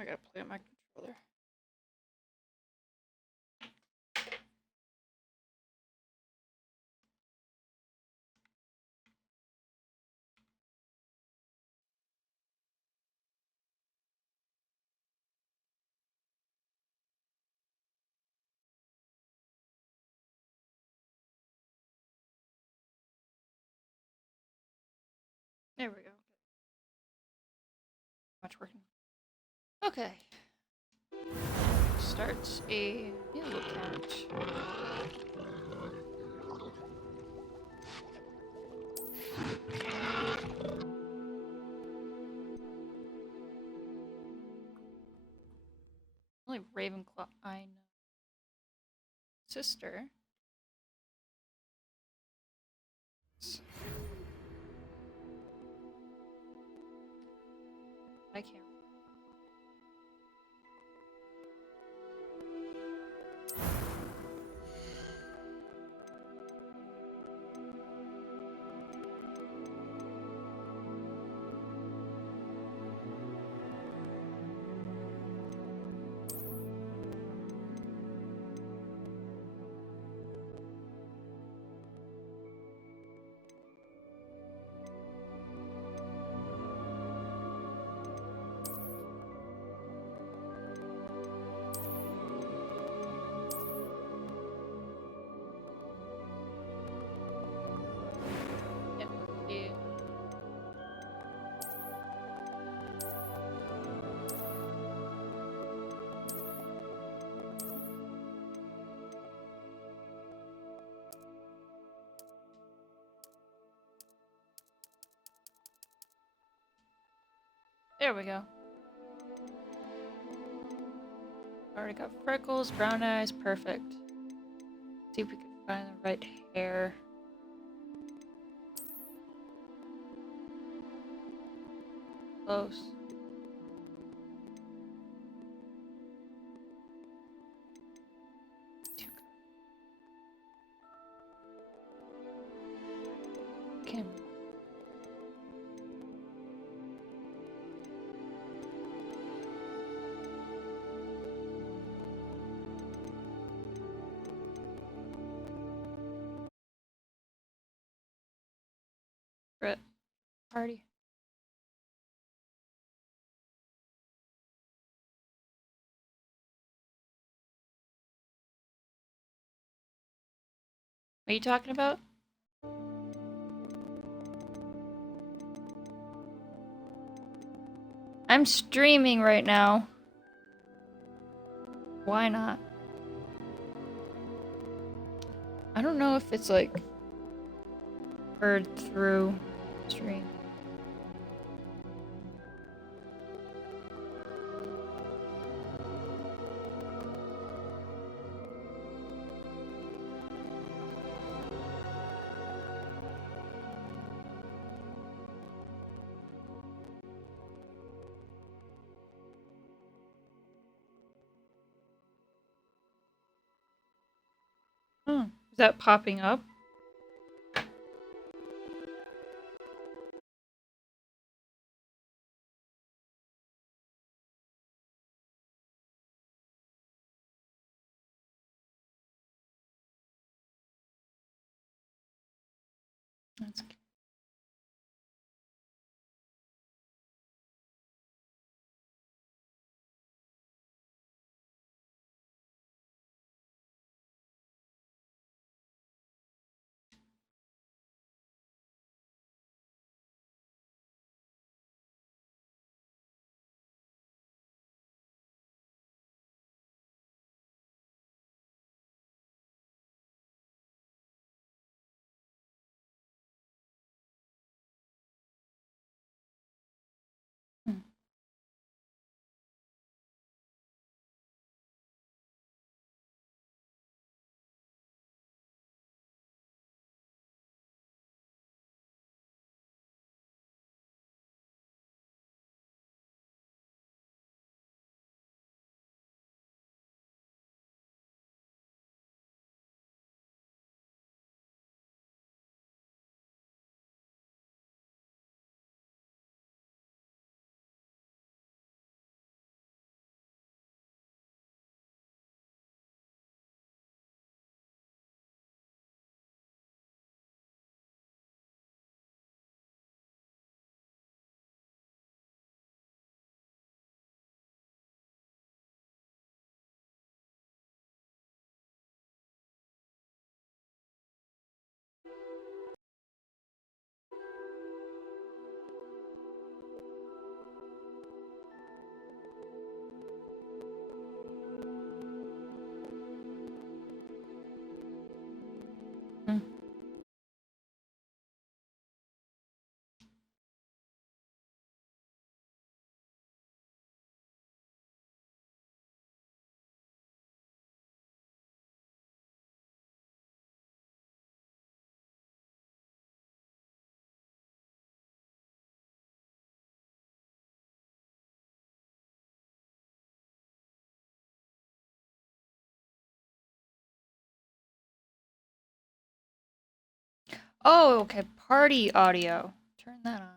I gotta play on my controller. There we go. Much working. Okay. Starts a new account. Only Ravenclaw I know. Sister. I can't. Yep. Yeah. There we go. Already got freckles, brown eyes, perfect. See if we can find the right hair. Close. Can Brett party. What are you talking about? I'm streaming right now. Why not? I don't know if it's like heard through stream. Oh, is that popping up? That's good. Oh, okay. Party audio. Turn that on.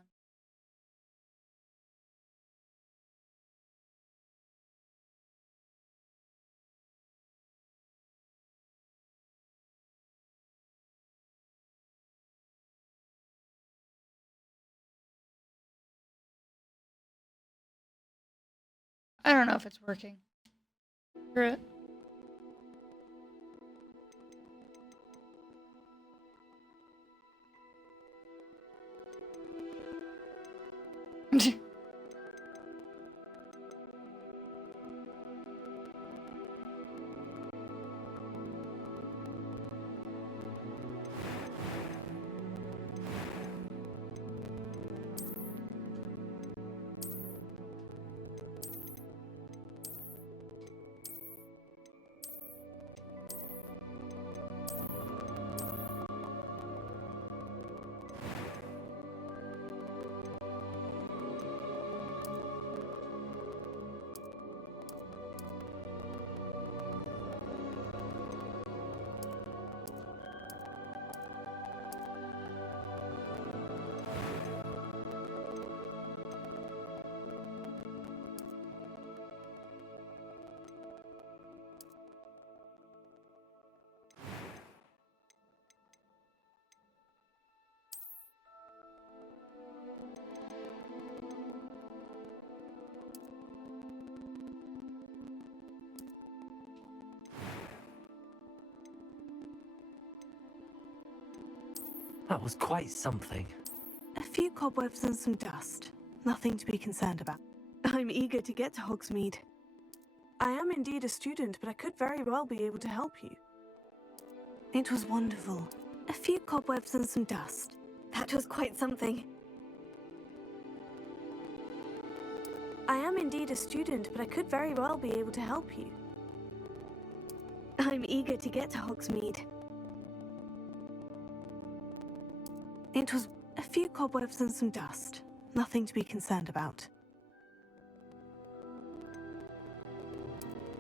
I don't know if it's working. Screw it. That was quite something. A few cobwebs and some dust. Nothing to be concerned about. I'm eager to get to Hogsmeade. I am indeed a student, but I could very well be able to help you. It was wonderful. A few cobwebs and some dust. That was quite something. I am indeed a student, but I could very well be able to help you. I'm eager to get to Hogsmeade. It was a few cobwebs and some dust. Nothing to be concerned about.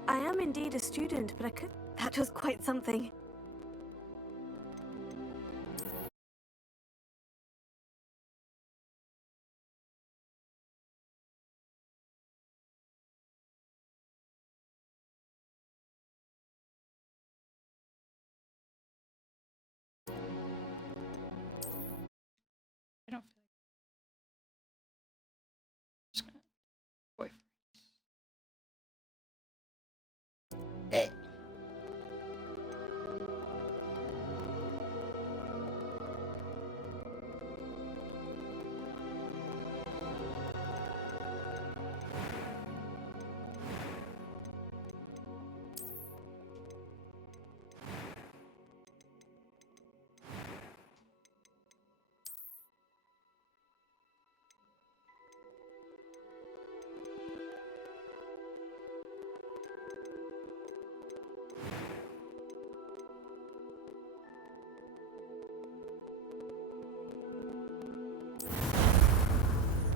I am indeed a student, but I could... That was quite something. I don't feel like I'm just gonna boyfriend.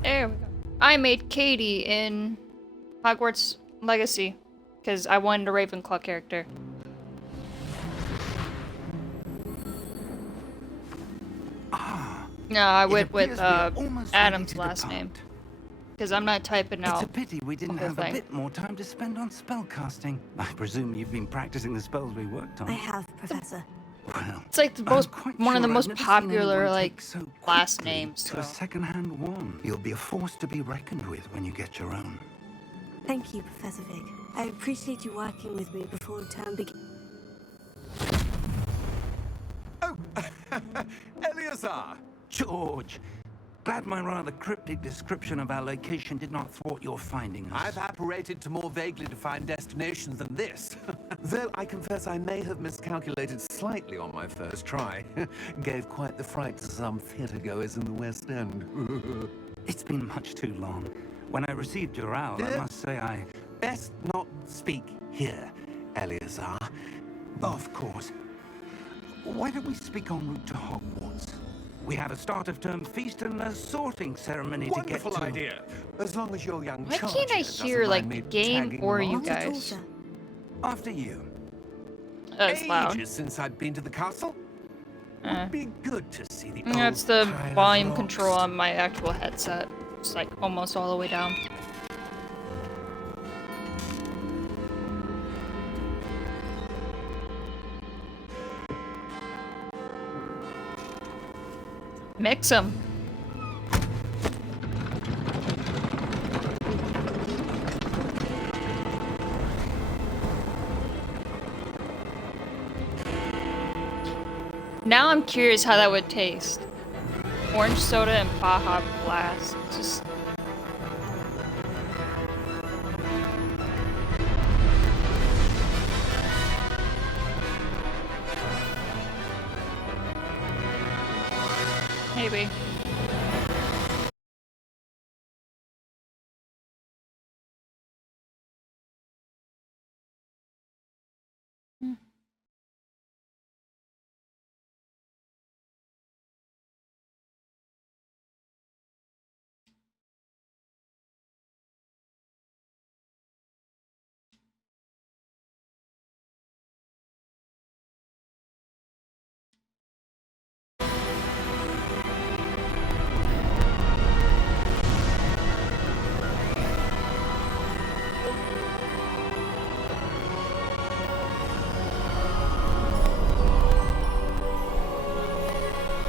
There we go. I made Katie in Hogwarts Legacy because I wanted a Ravenclaw character. No, I went with Adam's last name because I'm not typing out. It's a pity we didn't have a bit more time to spend on spellcasting. I presume you've been practicing the spells we worked on. I have, Professor. Well, It's like the most one of the most popular like so last quickly names. to a So. second-hand one. You'll be a force to be reckoned with when you get your own. Thank you, Professor Fig. I appreciate you working with me before the term begins. Oh, Eleazar! George, glad my rather cryptic description of our location did not thwart your finding us. I've apparated to more vaguely defined destinations than this. Though I confess I may have miscalculated slightly on my first try. Gave quite the fright to some theatre-goers in the West End. It's been much too long. When I received your owl, I must say I... Best not speak here, Eleazar. Of course. Why don't we speak en route to Hogwarts? We have a start-of-term feast and a sorting ceremony to get to. Wonderful idea. As long as your young Why charge can't I here doesn't hear mind like me the game tagging or along. you Not at all, guys? sir. After you. That's loud. Ages since I've been to the castle. Would be good to see the That's old the pile of volume rocks. control on my actual headset. It's like almost all the way down. Mix them. Now I'm curious how that would taste. Orange soda and Baja Blast. Just maybe.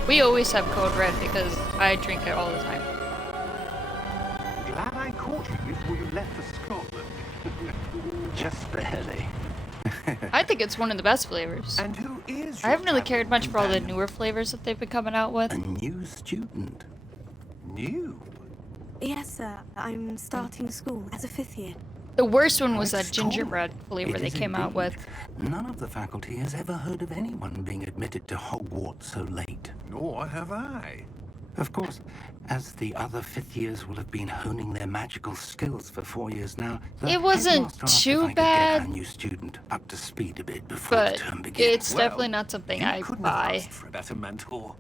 We always have Code Red because I drink it all the time. Glad I caught you before you left for Scotland. Just barely. I think it's one of the best flavors. And who is I your haven't really cared much for all the companion? newer flavors that they've been coming out with. A new student. New? Yes, sir. I'm starting school as a 5th year. The worst one was What that school? gingerbread flavor It they is came out indeed. with. None of the faculty has ever heard of anyone being admitted to Hogwarts so late. Nor have I. Of course, as the other 5th years will have been honing their magical skills for 4 years now, the It wasn't headmaster asked too if I could bad, get our new student up to speed a bit before but the term begins. it's definitely not something You I couldn't have buy. asked for a better mentor.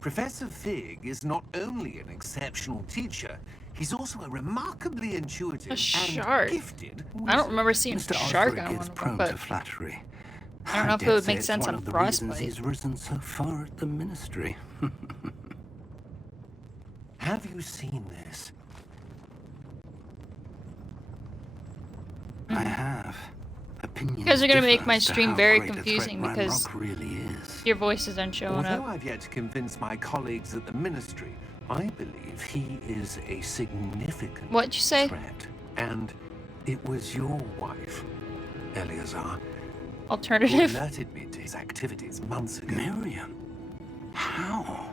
Professor Fig is not only an exceptional teacher, he's also a remarkably intuitive A shark. and gifted I don't remember seeing Mr. shark Osric on is one of them, prone but to flattery. I don't know if it dare would say make it's sense one on of the reasons Frostbite. he's risen so far at the ministry. Have you seen this? I have. Opinions You guys are gonna differ make my as to stream how very great a threat confusing because Ranrock really is. your voices aren't showing Although up. I've yet to convince my colleagues at the ministry, I believe he is a significant What'd you say? threat. And it was your wife, Eleazar, who Alternative? alerted me to his activities months ago. Miriam? How?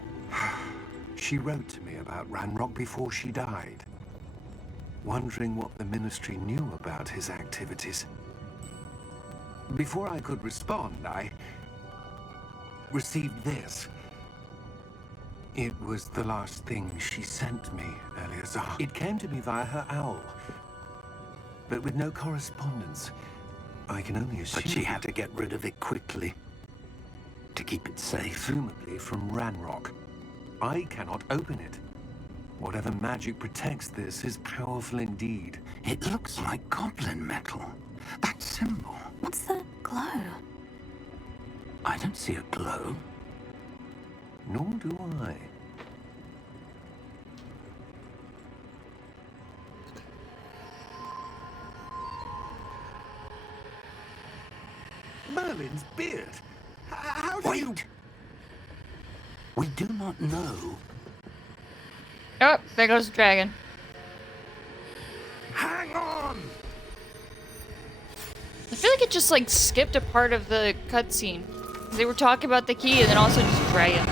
She wrote to me about Ranrock before she died, wondering what the ministry knew about his activities. Before I could respond, I received this. It was the last thing she sent me, Eleazar. It came to me via her owl, but with no correspondence. I can only assume... But she had to get rid of it quickly. To keep it safe. Presumably from Ranrock. I cannot open it. Whatever magic protects this is powerful indeed. It looks like goblin metal. That symbol. What's the glow? I don't see a glow. Nor do I. Merlin's beard. How do you... Wait! We do not know. Oh, there goes the dragon. Hang on! I feel like it just like skipped a part of the cutscene. They were talking about the key and then also just dragon.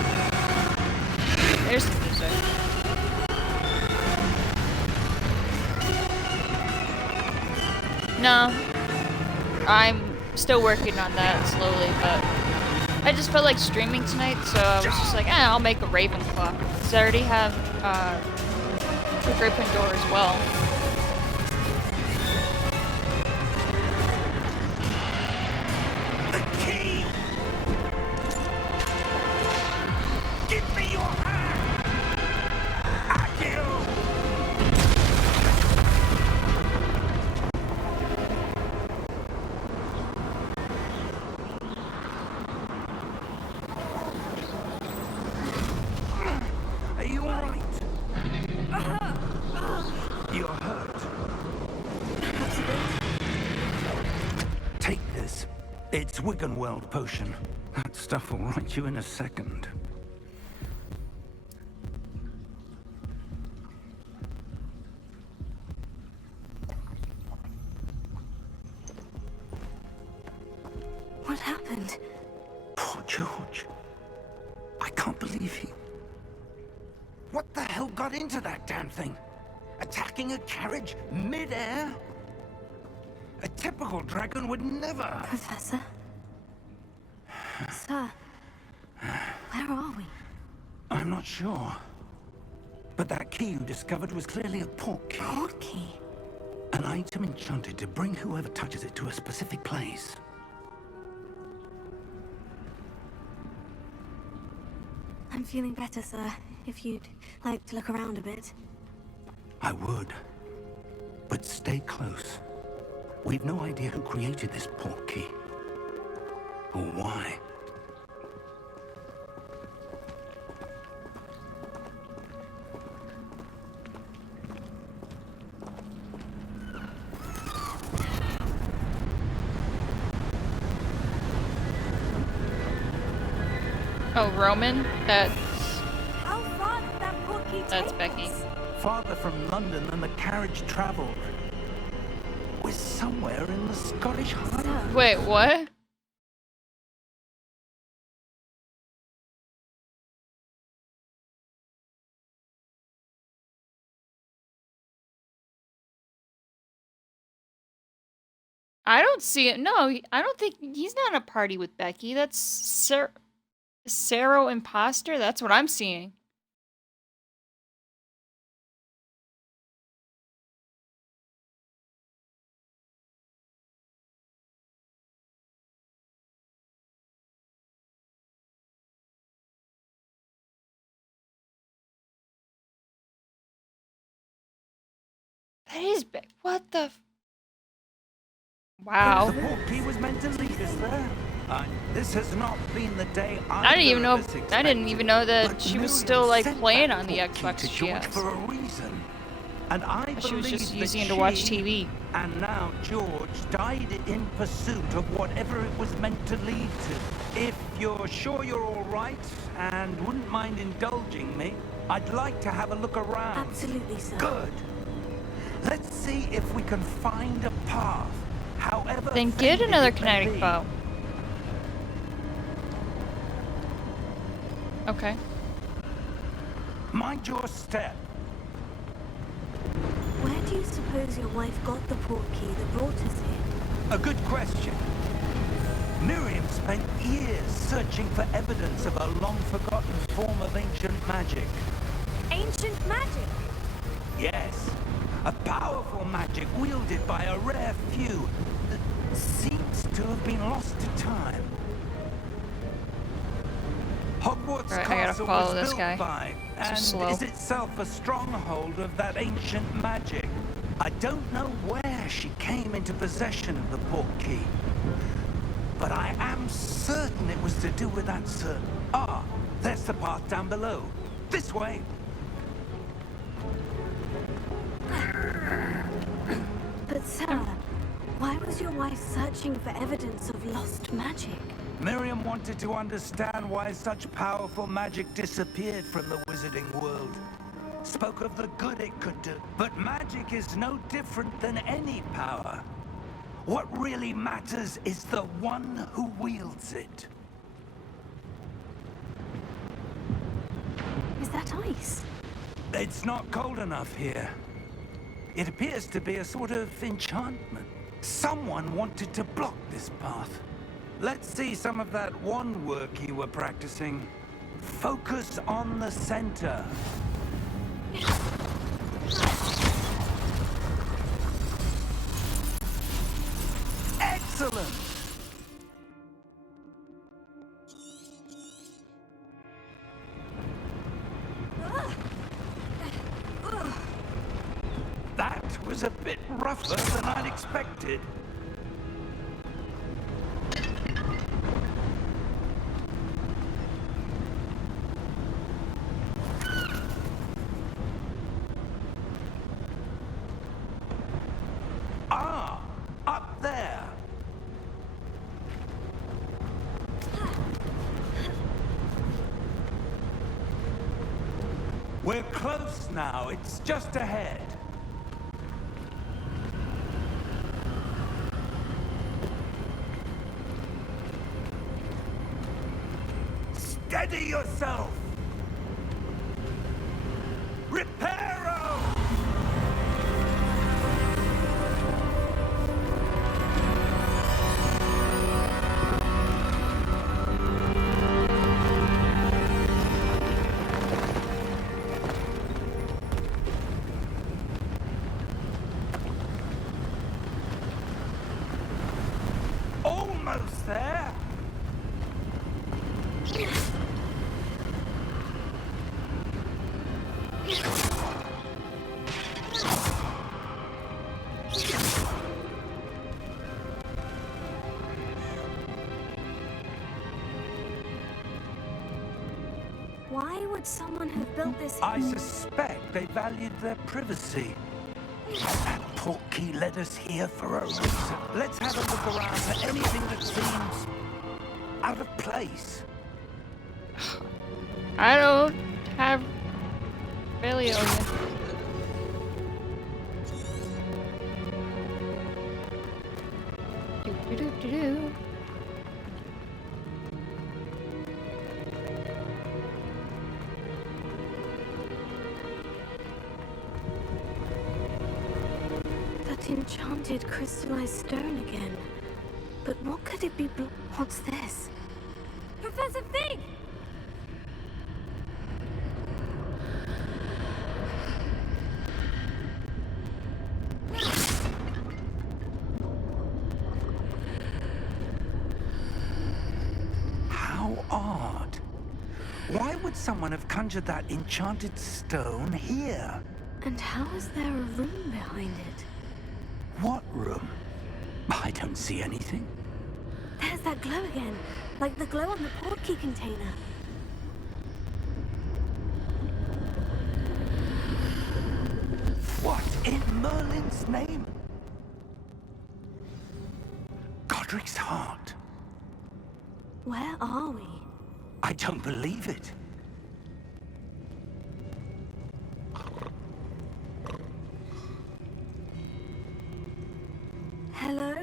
There's the music. No. I'm still working on that slowly, but I just felt like streaming tonight, so I was just like, I'll make a Ravenclaw. Because I already have a Gryffindor as well. The key! Give me your hand! It's Wiggenweld potion. That stuff will right you in a second. What happened? Poor George. I can't believe he... What the hell got into that damn thing? Attacking a carriage mid-air? A typical dragon would never... Professor? Sir, where are we? I'm not sure. But that key you discovered was clearly a port key. Port key? An item enchanted to bring whoever touches it to a specific place. I'm feeling better, sir. If you'd like to look around a bit. I would. But stay close. We've no idea who created this port key. Or why. Oh, Roman? That's How far did that port key that's take Becky. us? Farther from London than the carriage traveled. We're somewhere in the Scottish Highlands. Sir, Wait, what? I don't see it. No, I don't think he's not a party with Becky. That's Sero imposter. That's what I'm seeing. That is what the wow. The port key was meant to lead us there. This has not been the day I didn't even know. either of us I didn't expected. even know that But she was Miriam still like sent playing that on the port key Xbox to she George has. for a reason. And I She was just believe using that it to watch she TV. And now George died in pursuit of whatever it was meant to lead to. If you're sure you're all right and wouldn't mind indulging me, I'd like to have a look around. absolutely, sir. Good. Let's see if we can find a path, however Then get faded another it may kinetic be. bow. Okay. Mind your step. Where do you suppose your wife got the port key that brought us here? A good question. Miriam spent years searching for evidence of a long-forgotten form of ancient magic. Ancient magic? Yes, a powerful magic wielded by a rare few that seems to have been lost to time. Hogwarts Right, I gotta Castle follow was this built guy. by and slow. is itself a stronghold of that ancient magic. I don't know where she came into possession of the port key, but I am certain it was to do with that certain... Ah, there's the path down below. This way. But sir, why was your wife searching for evidence of lost magic? Miriam wanted to understand why such powerful magic disappeared from the wizarding world. Spoke of the good it could do. But magic is no different than any power. What really matters is the one who wields it. Is that ice? It's not cold enough here. It appears to be a sort of enchantment. Someone wanted to block this path. Let's see some of that wand work you were practicing. Focus on the center. Excellent! That was a bit rougher than I'd expected. Ah, up there. close now. It's just ahead. Steady yourself! Reparo! Almost there! Why would someone have built this? I suspect they valued their privacy. That portkey led us here for a reason. Let's have a look around for anything that seems out of place. I don't have failure. Do. That enchanted crystallized stone again. But what could it be? What's this? Professor Fig! How odd. Why would someone have conjured that enchanted stone here? And how is there a room behind it? What room? I don't see anything. There's that glow again, like the glow on the portkey container. What in Merlin's name? Godric's heart. Where are we? I don't believe it. Hello?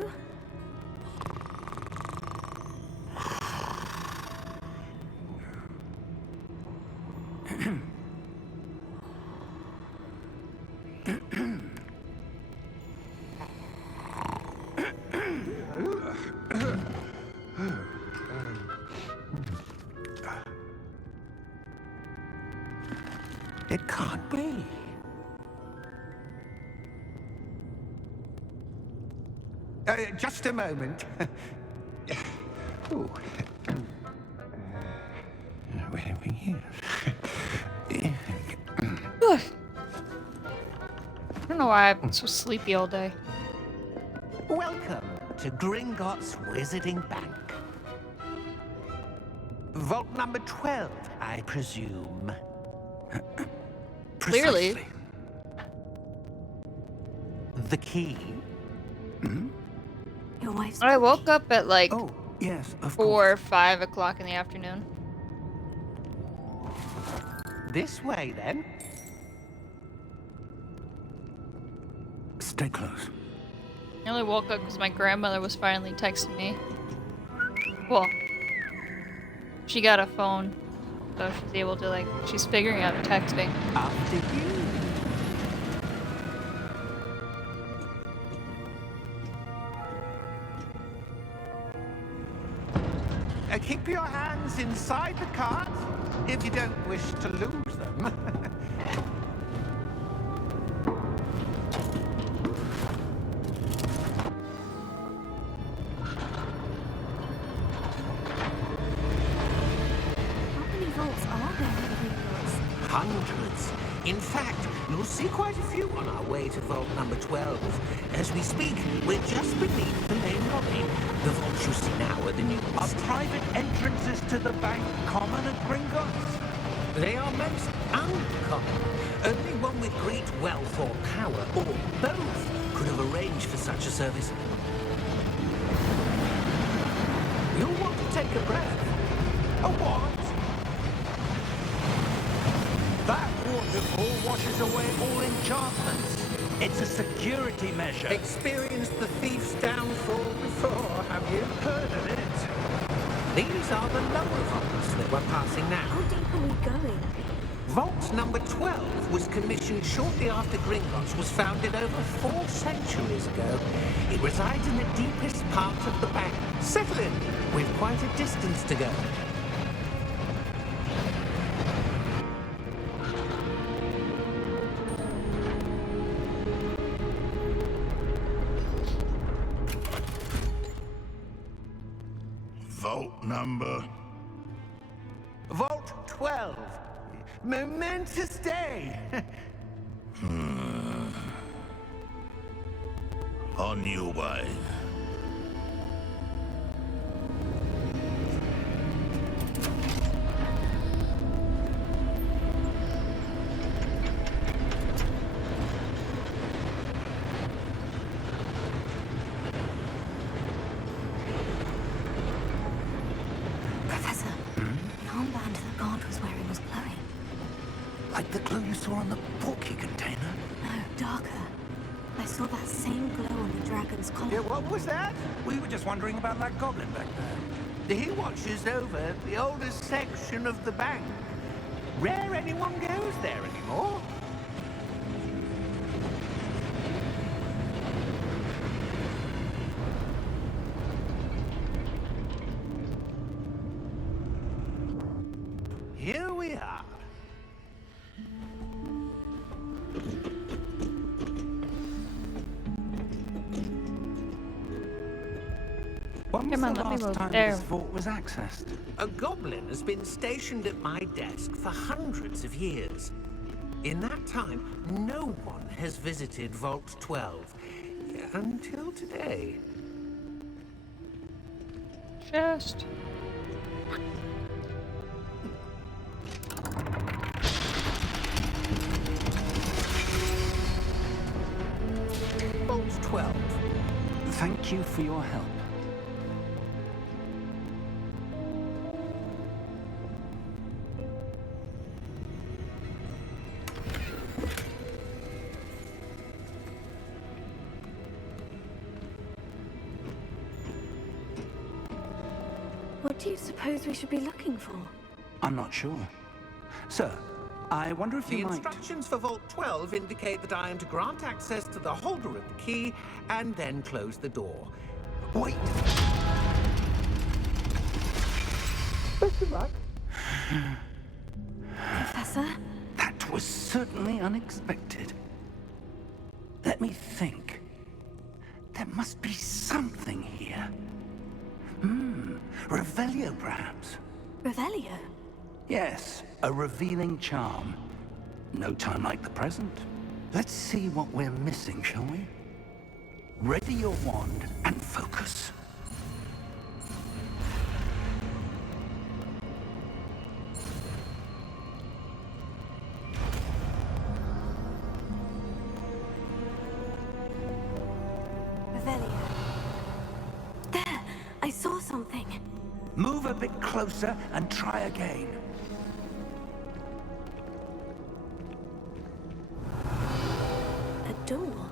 It can't be. Just a moment. Ooh. Where are we here? Ugh. I don't know why I've been so sleepy all day. Welcome to Gringotts Wizarding Bank. Vault number 12, I presume. Clearly. Precisely. The key? Your wife's I woke up at like Oh, yes, of 4 course. or 5 o'clock in the afternoon. This way, then. Stay close. I only woke up because my grandmother was finally texting me. Well, she got a phone, so she's able to like, she's figuring out texting. After you. Keep your hands inside the cart if you don't wish to lose them. How many vaults are there in Gringotts? Hundreds. In fact, you'll see quite a few on our way to vault number 12. As we speak, we're just beneath the main lobby. The vaults you see now are the new Are private entrances to the bank common at Gringotts? They are most uncommon. Only one with great wealth or power, or both, could have arranged for such a service. You'll want to take a breath. A what? That water before washes away all enchantments. It's a security measure. Experienced the thief's downfall before, have you? Heard of it? These are the lower vaults that we're passing now. How deep are we going? Vault number 12 was commissioned shortly after Gringotts was founded over 4 centuries ago. It resides in the deepest part of the bank. Settle in, with quite a distance to go. Vault number. Vault 12. Momentous day. On your way. Professor, the armband that guard was wearing was glowing. Like the glow you saw on the porky container? No, darker. I saw that same glow on the dragon's collar. Yeah, what was that? We were just wondering about that goblin back there. He watches over the oldest section of the bank. Rare anyone goes there anymore. Here we are. When was Come on, the let me last move. time There. this vault was accessed? A goblin has been stationed at my desk for hundreds of years. In that time, no one has visited Vault 12. Until today. Chest. Vault 12. Thank you for your help. What do you suppose we should be looking for? I'm not sure. Sir, I wonder if The you might... instructions for Vault 12 indicate that I am to grant access to the holder of the key and then close the door. Wait! Professor? That was certainly unexpected. Let me think. There must be something here. Revelio, perhaps. Revelio? Yes, a revealing charm. No time like the present. Let's see what we're missing, shall we? Ready your wand and focus. Revelio. There! I saw something. Move a bit closer and try again. A door.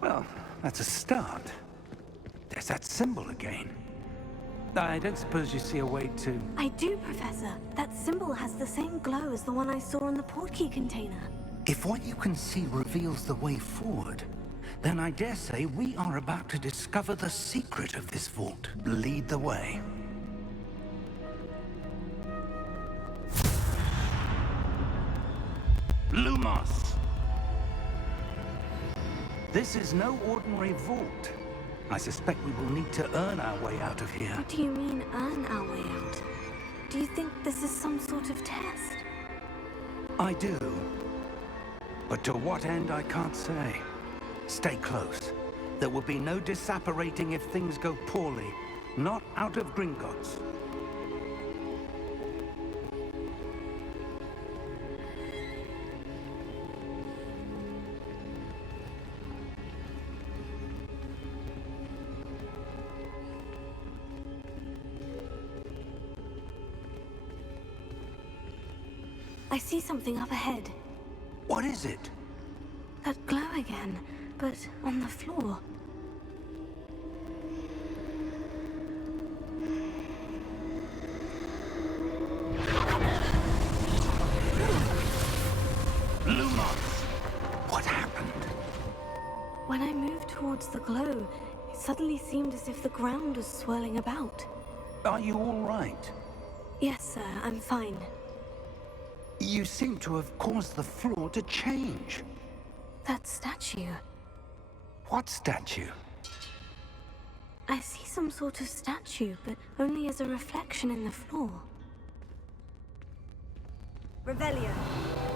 Well, that's a start. There's that symbol again. I don't suppose you see a way to... I do, Professor. That symbol has the same glow as the one I saw in the portkey container. If what you can see reveals the way forward, then I dare say we are about to discover the secret of this vault. Lead the way. Lumos! This is no ordinary vault. I suspect we will need to earn our way out of here. What do you mean, earn our way out? Do you think this is some sort of test? I do. But to what end, I can't say. Stay close. There will be no disapparating if things go poorly. Not out of Gringotts. I see something up ahead. What is it? That glow again, but on the floor. Lumos! What happened? When I moved towards the glow, it suddenly seemed as if the ground was swirling about. Are you all right? Yes, sir, I'm fine. You seem to have caused the floor to change. That statue. What statue? I see some sort of statue, but only as a reflection in the floor. Revelio.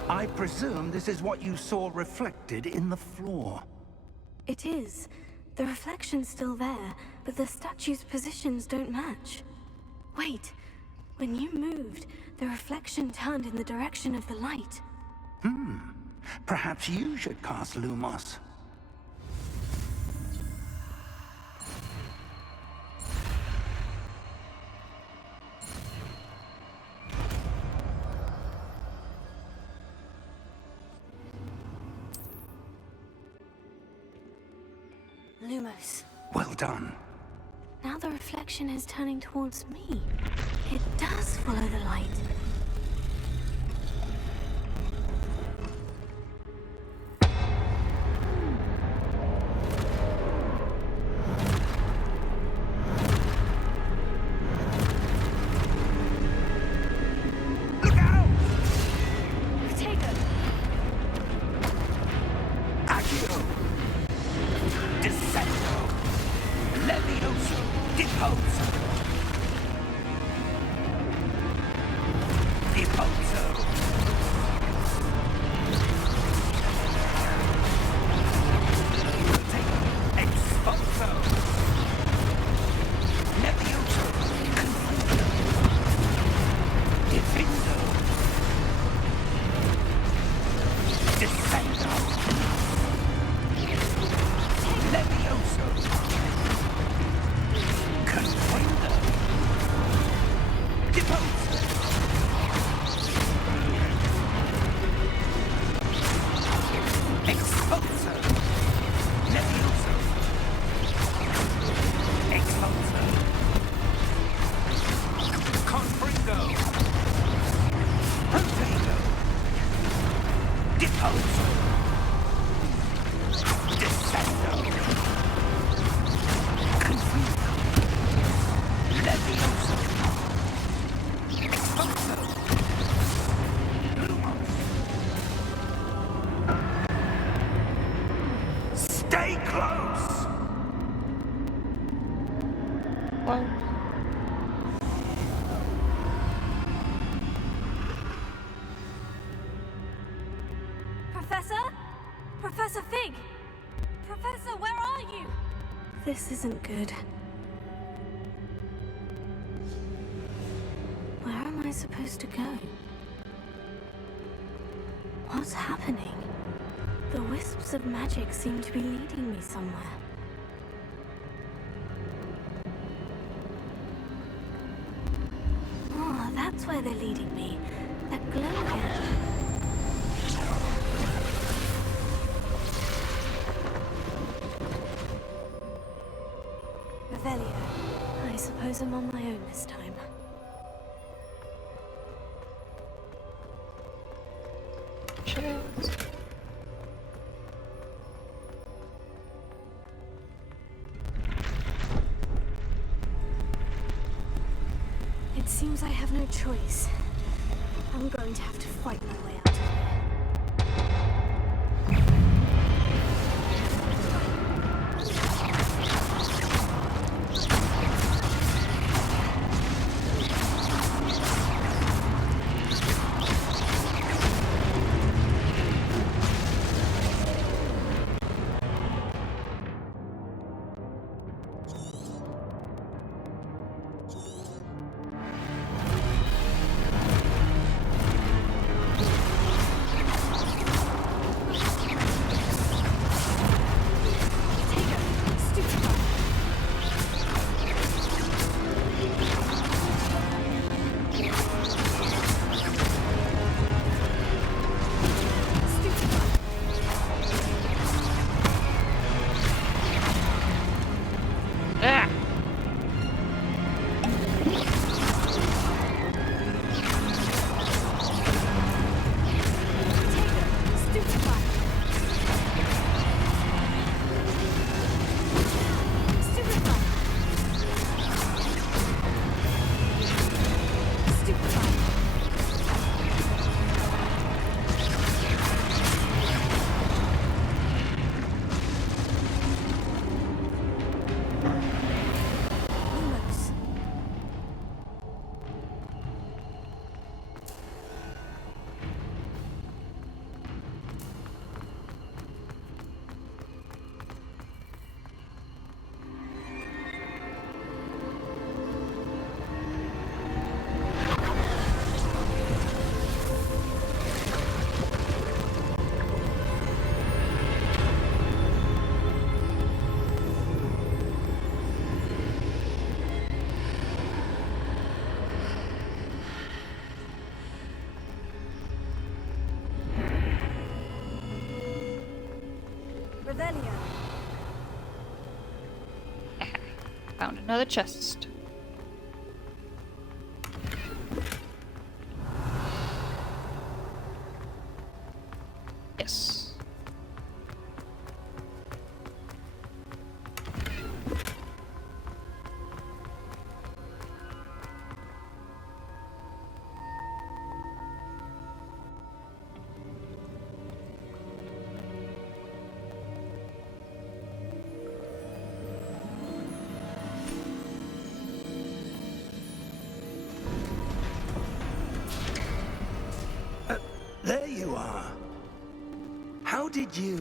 I presume this is what you saw reflected in the floor. It is. The reflection's still there, but the statue's positions don't match. Wait. When you moved, the reflection turned in the direction of the light. Perhaps you should cast Lumos. Lumos. Well done. Now the reflection is turning towards me. It does follow the light. Look out! Potato! Accio! Descendo! Levioso! Deposo! Deposo! Expulso! Levioso! Defendo! Descendo! Levioso! Confundo! Deposo! Expulso! Levioso! Expulso! Confringo! Potato! Deposo! Descendo! Confundo! Levioso! Expulso! Lumos! Stay close! Well, Professor? Professor Fig! Professor, where are you? This isn't good. Where am I supposed to go? What's happening? The wisps of magic seem to be leading me somewhere. Oh, that's where they're leading me. That glow again. Revelio. I suppose I'm on my own this time. cheers. It seems I have no choice. I'm going to have to fight my way out of here. Revelio. Found another chest. Yes. There you are. How did you...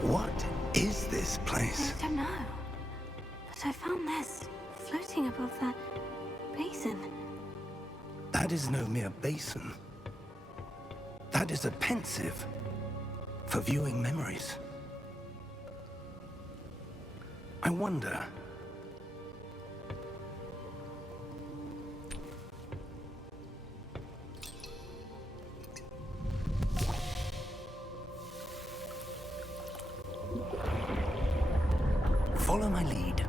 What is this place? I don't know. But I found this floating above that basin. That is no mere basin. That is a pensive for viewing memories. I wonder... Follow my lead.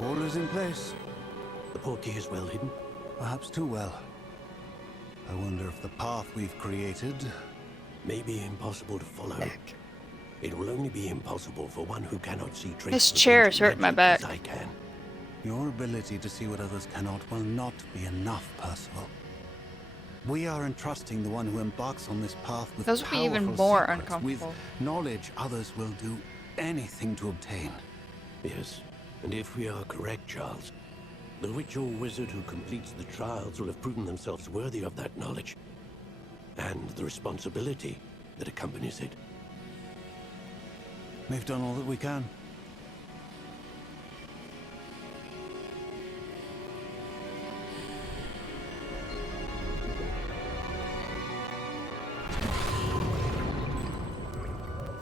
All is in place. The portkey is well hidden. Perhaps too well. I wonder if the path we've created... May be impossible to follow. It will only be impossible for one who cannot see traces. This of chair ancient has hurt my magic back. as I can. Your ability to see what others cannot will not be enough, Percival. We are entrusting the one who embarks on this path with Those would be even powerful more secrets, uncomfortable. with knowledge others will do anything to obtain. Yes, and if we are correct, Charles, the witch or wizard who completes the trials will have proven themselves worthy of that knowledge, and the responsibility that accompanies it. We've done all that we can.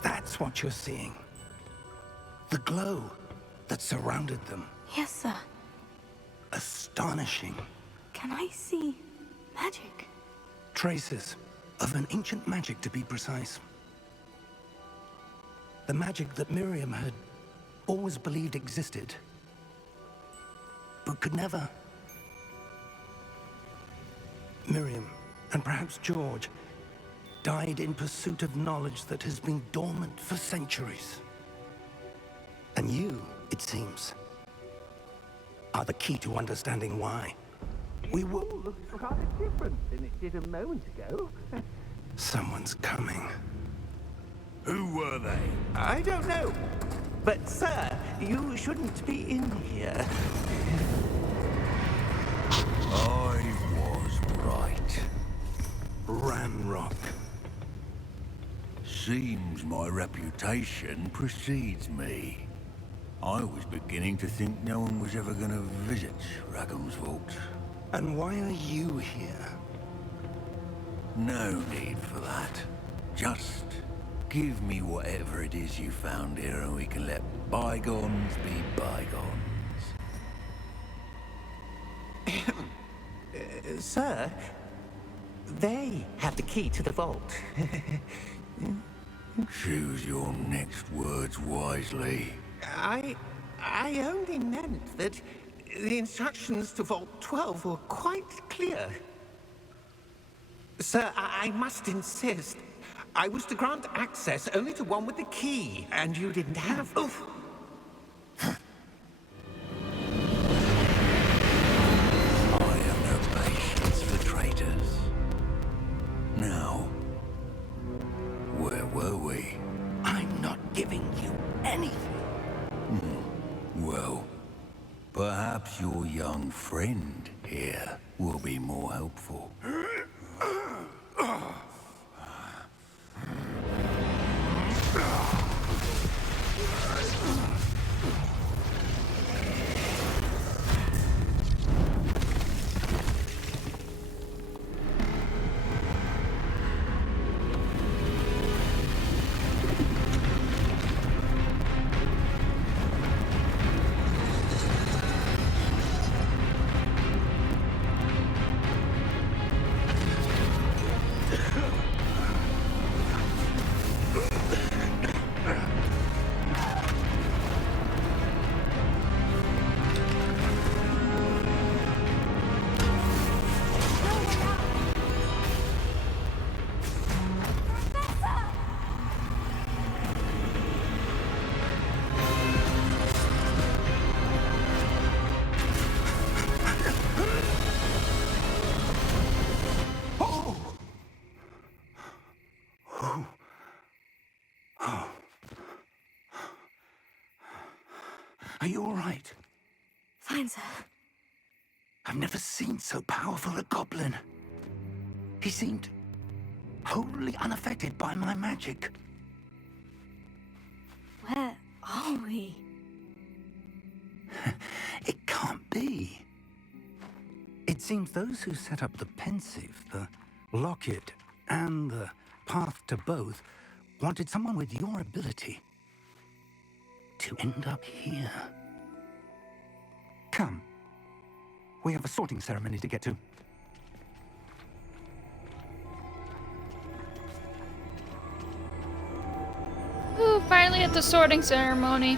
That's what you're seeing. The glow that surrounded them. Yes, sir. Astonishing. Can I see magic? Traces of an ancient magic, to be precise. The magic that Miriam had always believed existed, but could never. Miriam, and perhaps George, died in pursuit of knowledge that has been dormant for centuries. And you, it seems, are the key to understanding why. We will... Looks rather different than it did a moment ago. Someone's coming. Who were they? I don't know. But, sir, you shouldn't be in here. I was right. Ramrock. Seems my reputation precedes me. I was beginning to think no one was ever going to visit Rackham's vault. And why are you here? No need for that. Just give me whatever it is you found here and we can let bygones be bygones. Sir, they have the key to the vault. Choose your next words wisely. I only meant that the instructions to Vault 12 were quite clear. Sir, I must insist. I was to grant access only to one with the key, and you didn't have... Oof. I have no patience for traitors. Now, where were we? I'm not giving you anything. Well, perhaps your young friend here will be more helpful. Are you all right? Fine, sir. I've never seen so powerful a goblin. He seemed wholly unaffected by my magic. Where are we? It can't be. It seems those who set up the pensive, the locket, and the path to both wanted someone with your ability to end up here. Come. We have a sorting ceremony to get to. Ooh, finally at the sorting ceremony.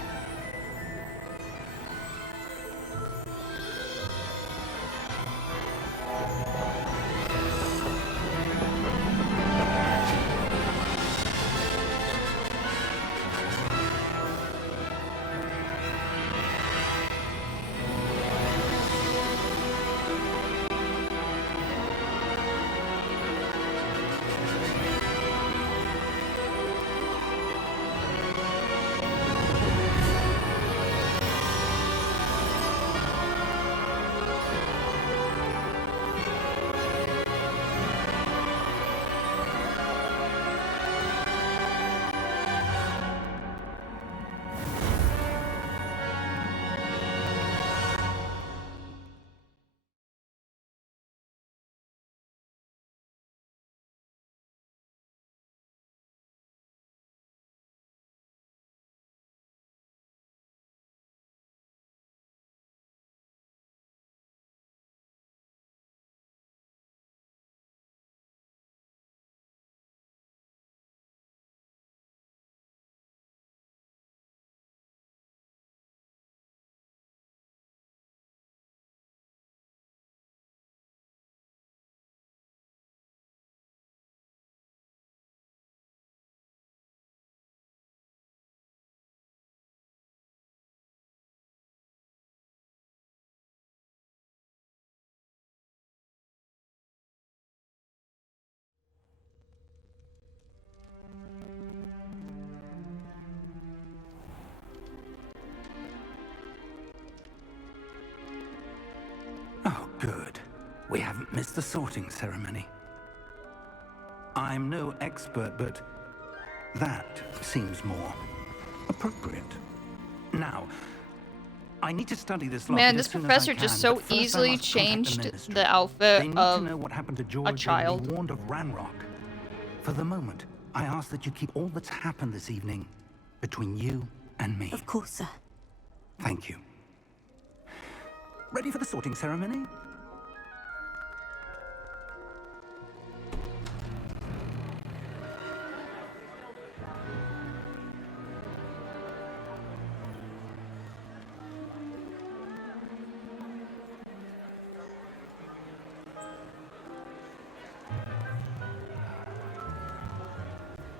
Oh, good. We haven't missed the sorting ceremony. I'm no expert, but that seems more appropriate. Now, I need to study this locket Man, as this soon as I professor can, just so but first I easily must contact changed ministry. the outfit They need of to know what happened to George child. and be warned of Ranrock. For the moment, I ask that you keep all that's happened this evening between you and me. Of course, sir. Thank you. Ready for the sorting ceremony?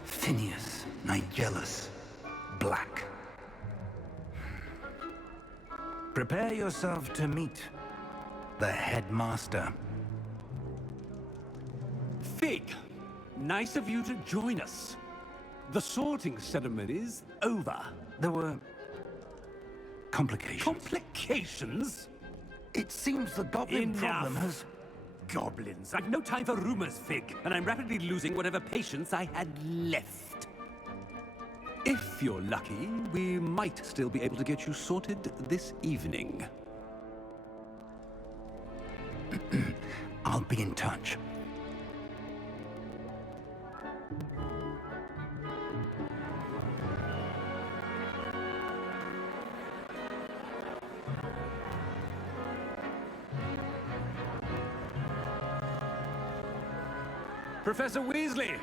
Phineas, Nigellus, Black. Prepare yourself to meet the headmaster. Fig, nice of you to join us. The sorting ceremony's over. There were complications. Complications? It seems the goblin problem Enough. has... Goblins. I've no time for rumors, Fig, and I'm rapidly losing whatever patience I had left. If you're lucky, we might still be able to get you sorted this evening. I'll be in touch. Professor Weasley,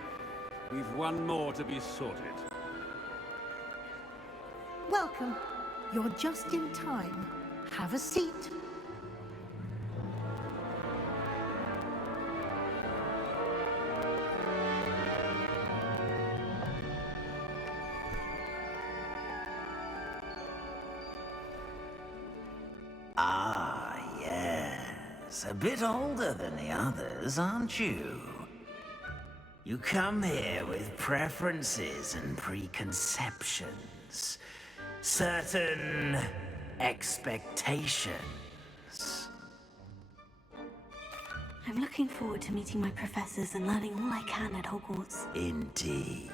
we've one more to be sorted. Welcome. You're just in time. Have a seat. Ah, yes. A bit older than the others, aren't you? You come here with preferences and preconceptions. Certain expectations. I'm looking forward to meeting my professors and learning all I can at Hogwarts. Indeed.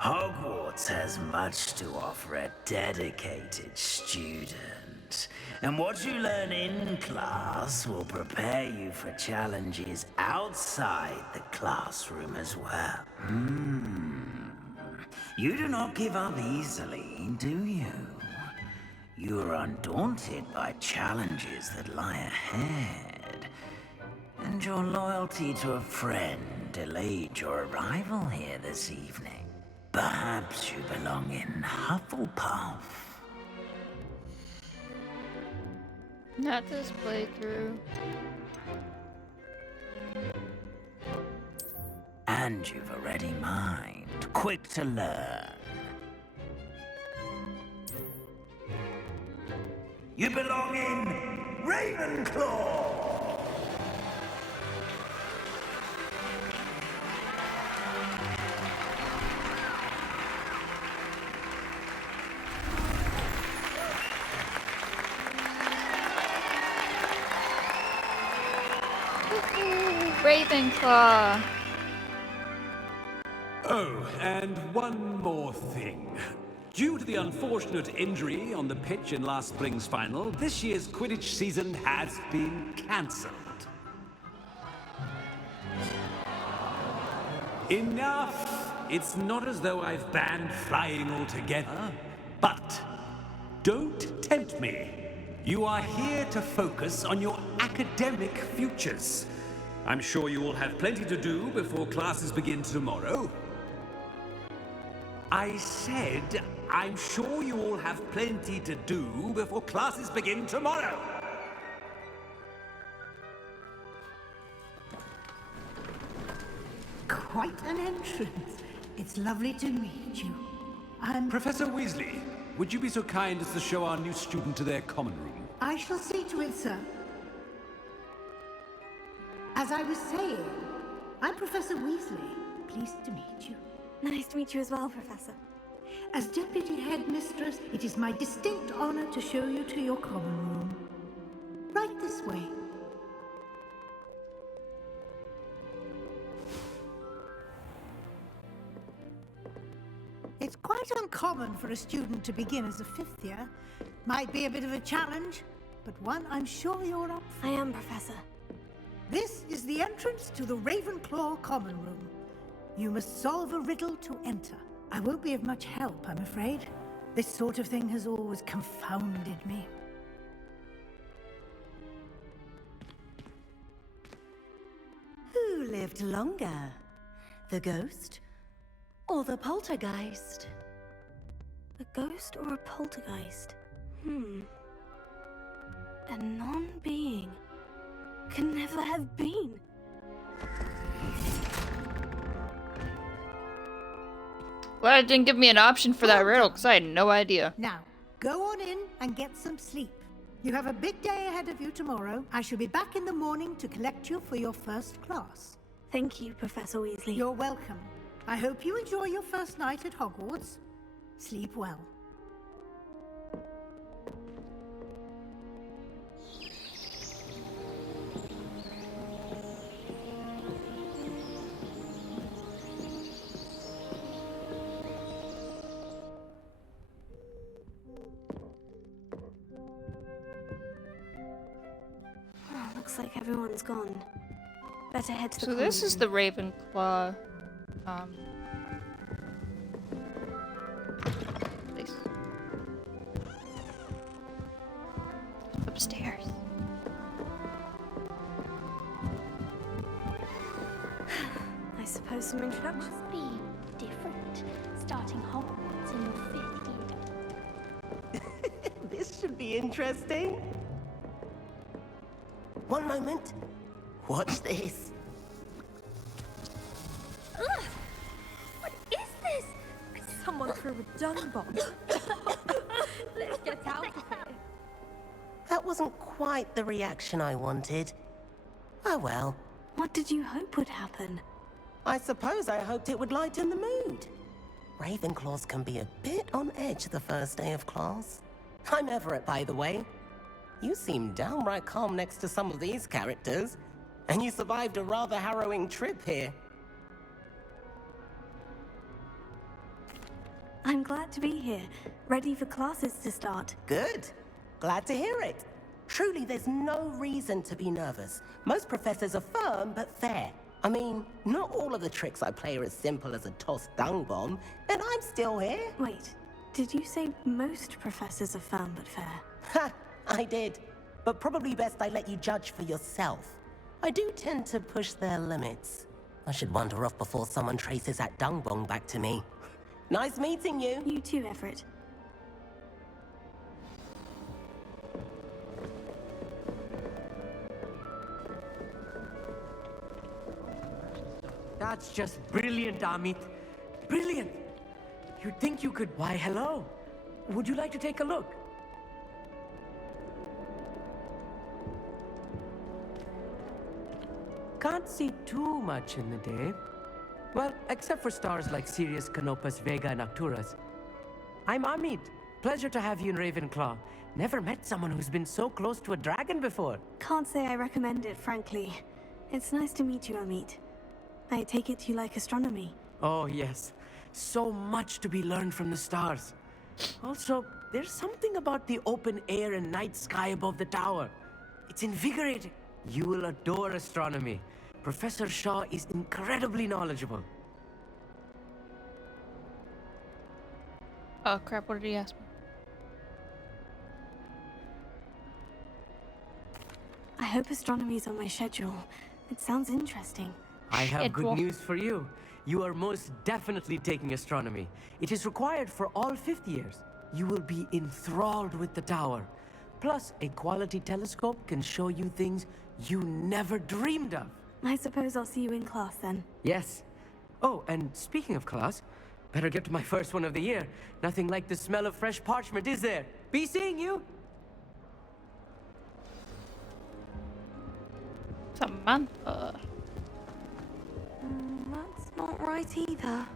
Hogwarts has much to offer a dedicated student. And what you learn in class will prepare you for challenges outside the classroom as well. You do not give up easily, do you? You are undaunted by challenges that lie ahead. And your loyalty to a friend delayed your arrival here this evening. Perhaps you belong in Hufflepuff. Not this playthrough. And you've a ready mind, quick to learn. You belong in Ravenclaw! Ravenclaw. Oh, and one more thing. Due to the unfortunate injury on the pitch in last spring's final, this year's Quidditch season has been cancelled. Enough! It's not as though I've banned flying altogether, but don't tempt me. You are here to focus on your academic futures. I'm sure you will have plenty to do before classes begin tomorrow. I said, I'm sure you all have plenty to do before classes begin tomorrow. Quite an entrance. It's lovely to meet you. Professor Weasley, would you be so kind as to show our new student to their common room? I shall see to it, sir. As I was saying, I'm Professor Weasley. Pleased to meet you. Nice to meet you as well, Professor. As Deputy Headmistress, it is my distinct honor to show you to your common room. Right this way. It's quite uncommon for a student to begin as a fifth year. Might be a bit of a challenge, but one I'm sure you're up for. I am, Professor. This is the entrance to the Ravenclaw common room. You must solve a riddle to enter. I won't be of much help, I'm afraid. This sort of thing has always confounded me. Who lived longer? The ghost or the poltergeist? A ghost or a poltergeist? A non-being can never have been. Well, it didn't give me an option for that riddle because I had no idea. Now, go on in and get some sleep. You have a big day ahead of you tomorrow. I shall be back in the morning to collect you for your first class. Thank you, Professor Weasley. You're welcome. I hope you enjoy your first night at Hogwarts. Sleep well. Looks like everyone's gone. Better head to the So this is the Ravenclaw, place. Upstairs. I suppose some introductions. Must be different, starting Hogwarts in your 5th year. This should be interesting. One moment. Watch this. Ugh! What is this? Someone threw a dung bomb. Let's get out of here. That wasn't quite the reaction I wanted. Oh well. What did you hope would happen? I suppose I hoped it would lighten the mood. Ravenclaws can be a bit on edge the first day of class. I'm Everett, by the way. You seem downright calm next to some of these characters. And you survived a rather harrowing trip here. I'm glad to be here, ready for classes to start. Good. Glad to hear it. Truly, there's no reason to be nervous. Most professors are firm but fair. I mean, not all of the tricks I play are as simple as a tossed dung bomb, and I'm still here. Wait, did you say most professors are firm but fair? Ha! I did. But probably best I let you judge for yourself. I do tend to push their limits. I should wander off before someone traces that dung bomb back to me. Nice meeting you. You too, Everett. That's just brilliant, Amit. Brilliant! You'd think you could... Why, hello. Would you like to take a look? Can't see too much in the day. Well, except for stars like Sirius, Canopus, Vega, and Arcturus. I'm Amit. Pleasure to have you in Ravenclaw. Never met someone who's been so close to a dragon before. Can't say I recommend it, frankly. It's nice to meet you, Amit. I take it you like astronomy. Oh, yes. So much to be learned from the stars. Also, there's something about the open air and night sky above the tower. It's invigorating. You will adore astronomy. Professor Shaw is incredibly knowledgeable. Oh crap, what did he ask me? I hope astronomy's on my schedule. It sounds interesting. I have good news for you. You are most definitely taking astronomy. It is required for all 5th years. You will be enthralled with the tower. Plus, a quality telescope can show you things you never dreamed of. I suppose I'll see you in class then. Yes. Oh, and speaking of class, better get to my first one of the year. Nothing like the smell of fresh parchment, is there? Be seeing you! Samantha. That's not right either.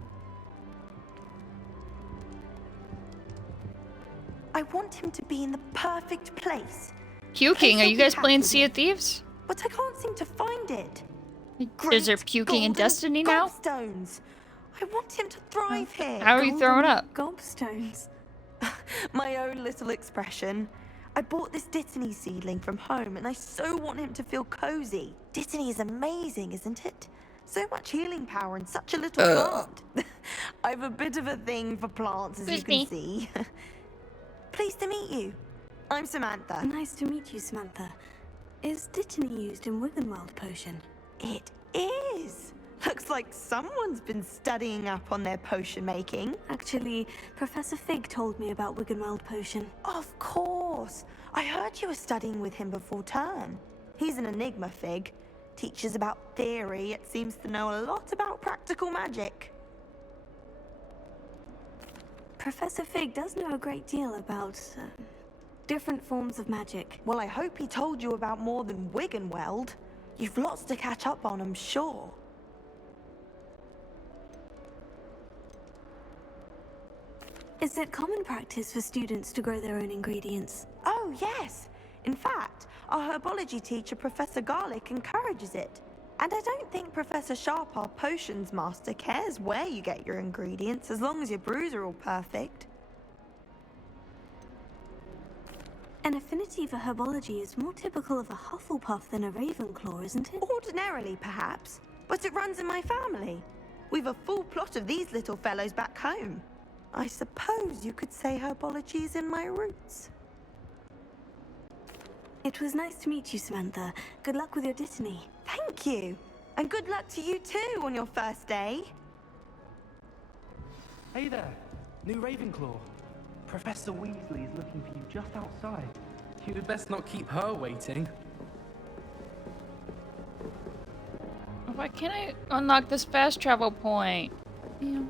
I want him to be in the perfect place. Puking, are you guys playing Sea of Thieves? But I can't seem to find it. Is there puking in Destiny now? Gobstones. I want him to thrive here. How are you throwing up? Gobstones. My own little expression. I bought this Dittany seedling from home, and I so want him to feel cozy. Dittany is amazing, isn't it? So much healing power in such a little plant. I have a bit of a thing for plants, as you can see. Pleased to meet you. I'm Samantha. Nice to meet you, Samantha. Is Dittany used in Wiggenweld potion? It is. Looks like someone's been studying up on their potion making. Actually, Professor Fig told me about Wiggenweld potion. Of course. I heard you were studying with him before term. He's an enigma, Fig. Teaches about theory, yet seems to know a lot about practical magic. Professor Fig does know a great deal about different forms of magic. Well, I hope he told you about more than Wiggenweld. You've lots to catch up on, I'm sure. Is it common practice for students to grow their own ingredients? Oh, yes. In fact, our herbology teacher, Professor Garlick, encourages it. And I don't think Professor Sharp, our potions master, cares where you get your ingredients, as long as your brews are all perfect. An affinity for herbology is more typical of a Hufflepuff than a Ravenclaw, isn't it? Ordinarily, perhaps, but it runs in my family. We've a full plot of these little fellows back home. I suppose you could say herbology is in my roots. It was nice to meet you, Samantha. Good luck with your Dittany. Thank you. And good luck to you too on your first day. Hey there, new Ravenclaw. Professor Weasley is looking for you just outside. You'd best not keep her waiting. Why can't I unlock this fast travel point? Yeah.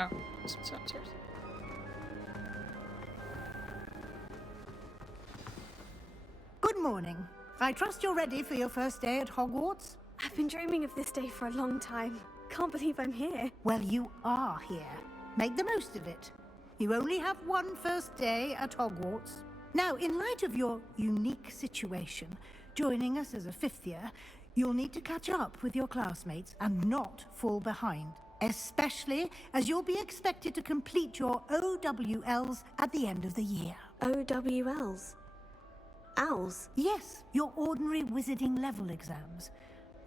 Oh, it's downstairs. Good morning. I trust you're ready for your first day at Hogwarts? Have been dreaming of this day for a long time. Can't believe I'm here. Well, you are here. Make the most of it. You only have one first day at Hogwarts. Now, in light of your unique situation, joining us as a fifth year, you'll need to catch up with your classmates and not fall behind. Especially as you'll be expected to complete your OWLs at the end of the year. OWLs? Owls? Yes, your ordinary wizarding level exams.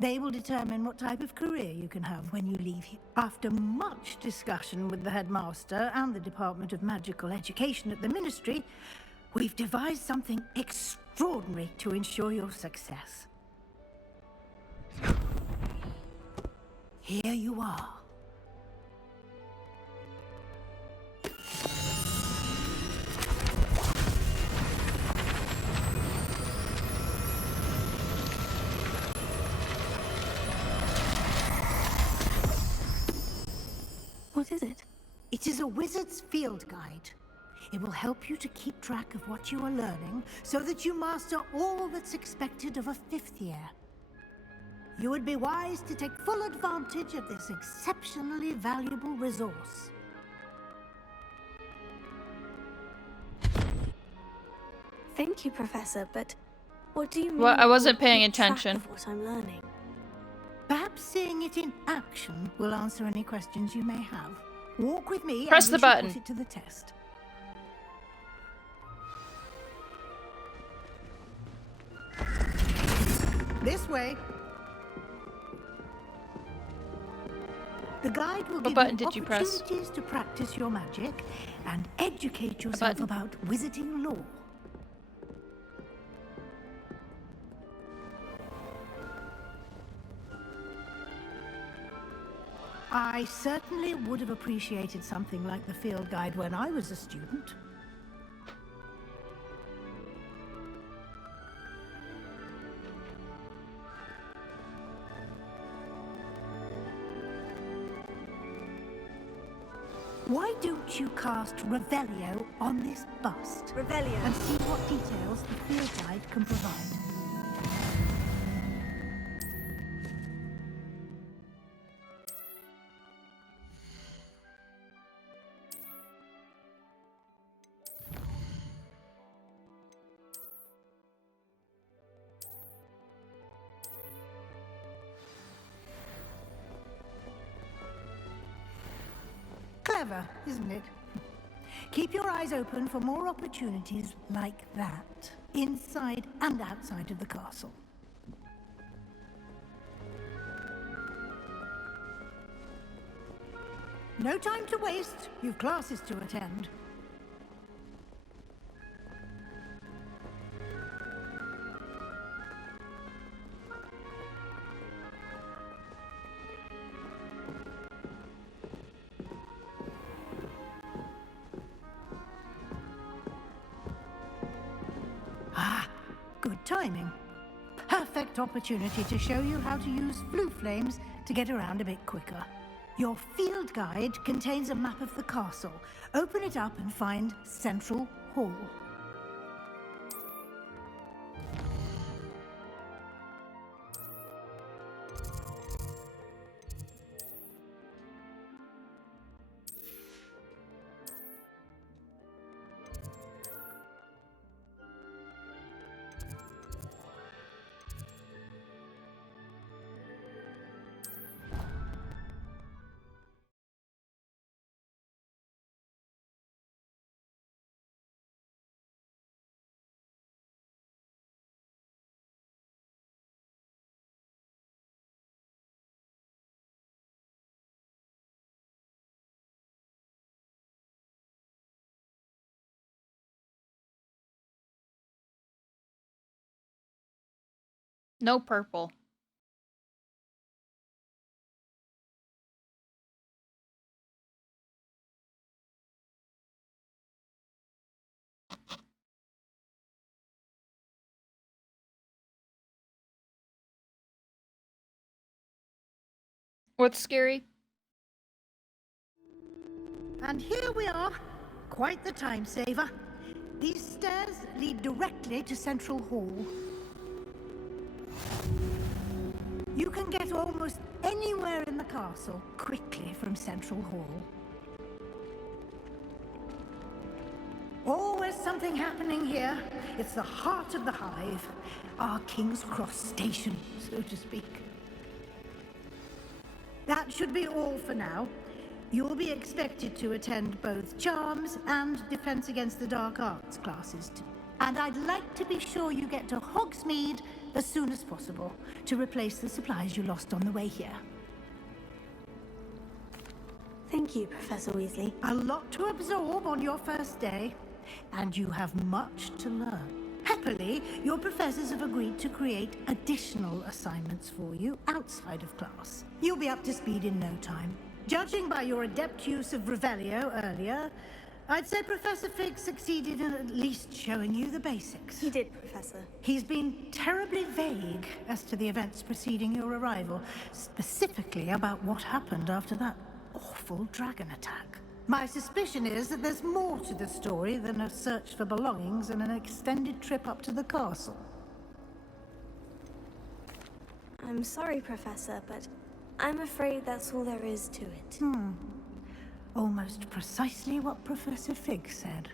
They will determine what type of career you can have when you leave here. After much discussion with the headmaster and the Department of Magical Education at the Ministry, we've devised something extraordinary to ensure your success. Here you are. What is it? It is a wizard's field guide. It will help you to keep track of what you are learning so that you master all that's expected of a fifth year. You would be wise to take full advantage of this exceptionally valuable resource. Thank you, Professor, but what do you mean? Well, I wasn't by paying keep track attention. of what I'm learning? Perhaps seeing it in action will answer any questions you may have. Walk with me Press and the we shall button. put it to the test. This way. The guide will give button you did you press? opportunities to practice your magic and educate yourself button? about wizarding lore. I certainly would have appreciated something like the field guide when I was a student. Why don't you cast Revelio on this bust? Revelio. And see what details the field guide can provide. Clever, isn't it? Keep your eyes open for more opportunities like that, inside and outside of the castle. No time to waste. You've classes to attend. Good timing. Perfect opportunity to show you how to use blue flames to get around a bit quicker. Your field guide contains a map of the castle. Open it up and find Central Hall. No purple. What's scary? And here we are. Quite the time saver. These stairs lead directly to Central Hall. You can get almost anywhere in the castle quickly from Central Hall. Always something happening here. It's the heart of the hive. Our King's Cross station, so to speak. That should be all for now. You'll be expected to attend both Charms and Defense Against the Dark Arts classes. And I'd like to be sure you get to Hogsmeade as soon as possible to replace the supplies you lost on the way here. Thank you, Professor Weasley. A lot to absorb on your first day, and you have much to learn. Happily, your professors have agreed to create additional assignments for you outside of class. You'll be up to speed in no time. Judging by your adept use of Revelio earlier, I'd say Professor Fig succeeded in at least showing you the basics. He did, Professor. He's been terribly vague as to the events preceding your arrival, specifically about what happened after that awful dragon attack. My suspicion is that there's more to the story than a search for belongings and an extended trip up to the castle. I'm sorry, Professor, but I'm afraid that's all there is to it. Almost precisely what Professor Fig said.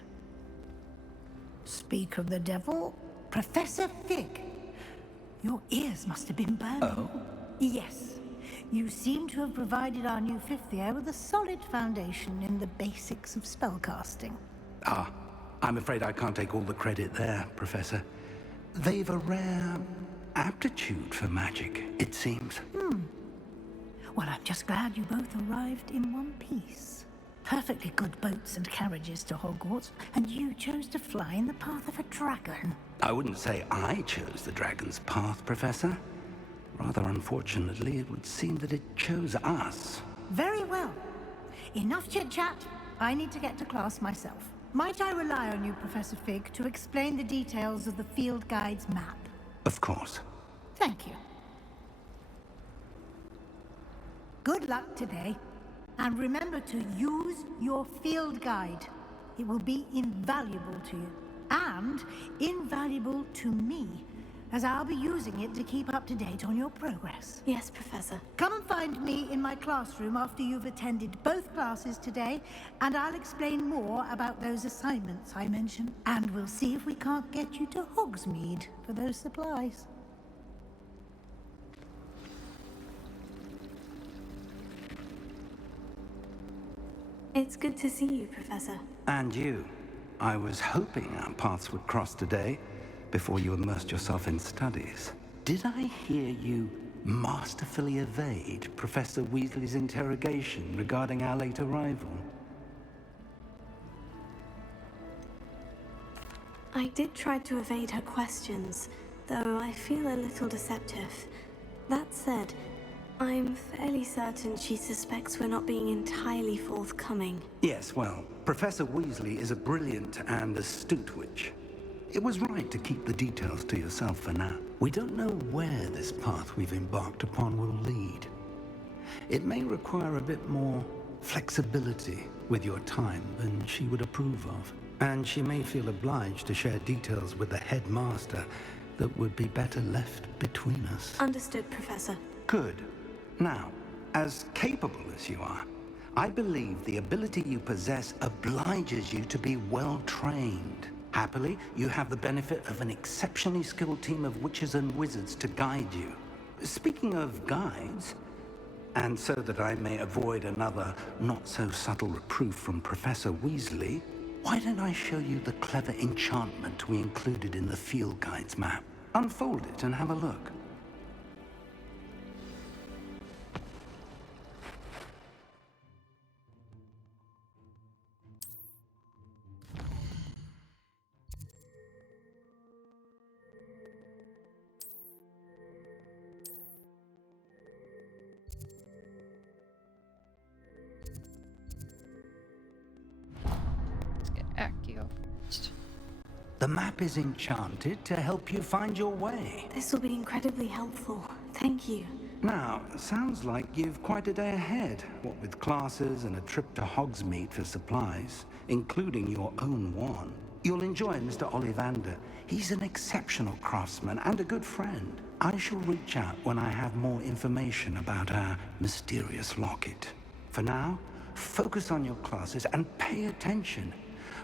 Speak of the devil, Professor Fig. Your ears must have been burning. Oh? Yes. You seem to have provided our new fifth year with a solid foundation in the basics of spellcasting. Ah, I'm afraid I can't take all the credit there, Professor. They've a rare aptitude for magic, it seems. Well, I'm just glad you both arrived in one piece. Perfectly good boats and carriages to Hogwarts, and you chose to fly in the path of a dragon. I wouldn't say I chose the dragon's path, Professor. Rather unfortunately, it would seem that it chose us. Very well. Enough chit-chat. I need to get to class myself. Might I rely on you, Professor Fig, to explain the details of the field guide's map? Of course. Thank you. Good luck today. And remember to use your field guide. It will be invaluable to you. And invaluable to me, as I'll be using it to keep up to date on your progress. Yes, Professor. Come and find me in my classroom after you've attended both classes today, and I'll explain more about those assignments I mentioned. And we'll see if we can't get you to Hogsmeade for those supplies. It's good to see you, Professor. And you. I was hoping our paths would cross today, before you immersed yourself in studies. Did I hear you masterfully evade Professor Weasley's interrogation regarding our late arrival? I did try to evade her questions, though I feel a little deceptive. That said, I'm fairly certain she suspects we're not being entirely forthcoming. Yes, well, Professor Weasley is a brilliant and astute witch. It was right to keep the details to yourself for now. We don't know where this path we've embarked upon will lead. It may require a bit more flexibility with your time than she would approve of. And she may feel obliged to share details with the headmaster that would be better left between us. Understood, Professor. Good. Now, as capable as you are, I believe the ability you possess obliges you to be well trained. Happily, you have the benefit of an exceptionally skilled team of witches and wizards to guide you. Speaking of guides, and so that I may avoid another not-so-subtle reproof from Professor Weasley, why don't I show you the clever enchantment we included in the field guide's map? Unfold it and have a look. The map is enchanted to help you find your way. This will be incredibly helpful. Thank you. Now, sounds like you've quite a day ahead, what with classes and a trip to Hogsmeade for supplies, including your own one. You'll enjoy Mr. Ollivander. He's an exceptional craftsman and a good friend. I shall reach out when I have more information about our mysterious locket. For now, focus on your classes and pay attention.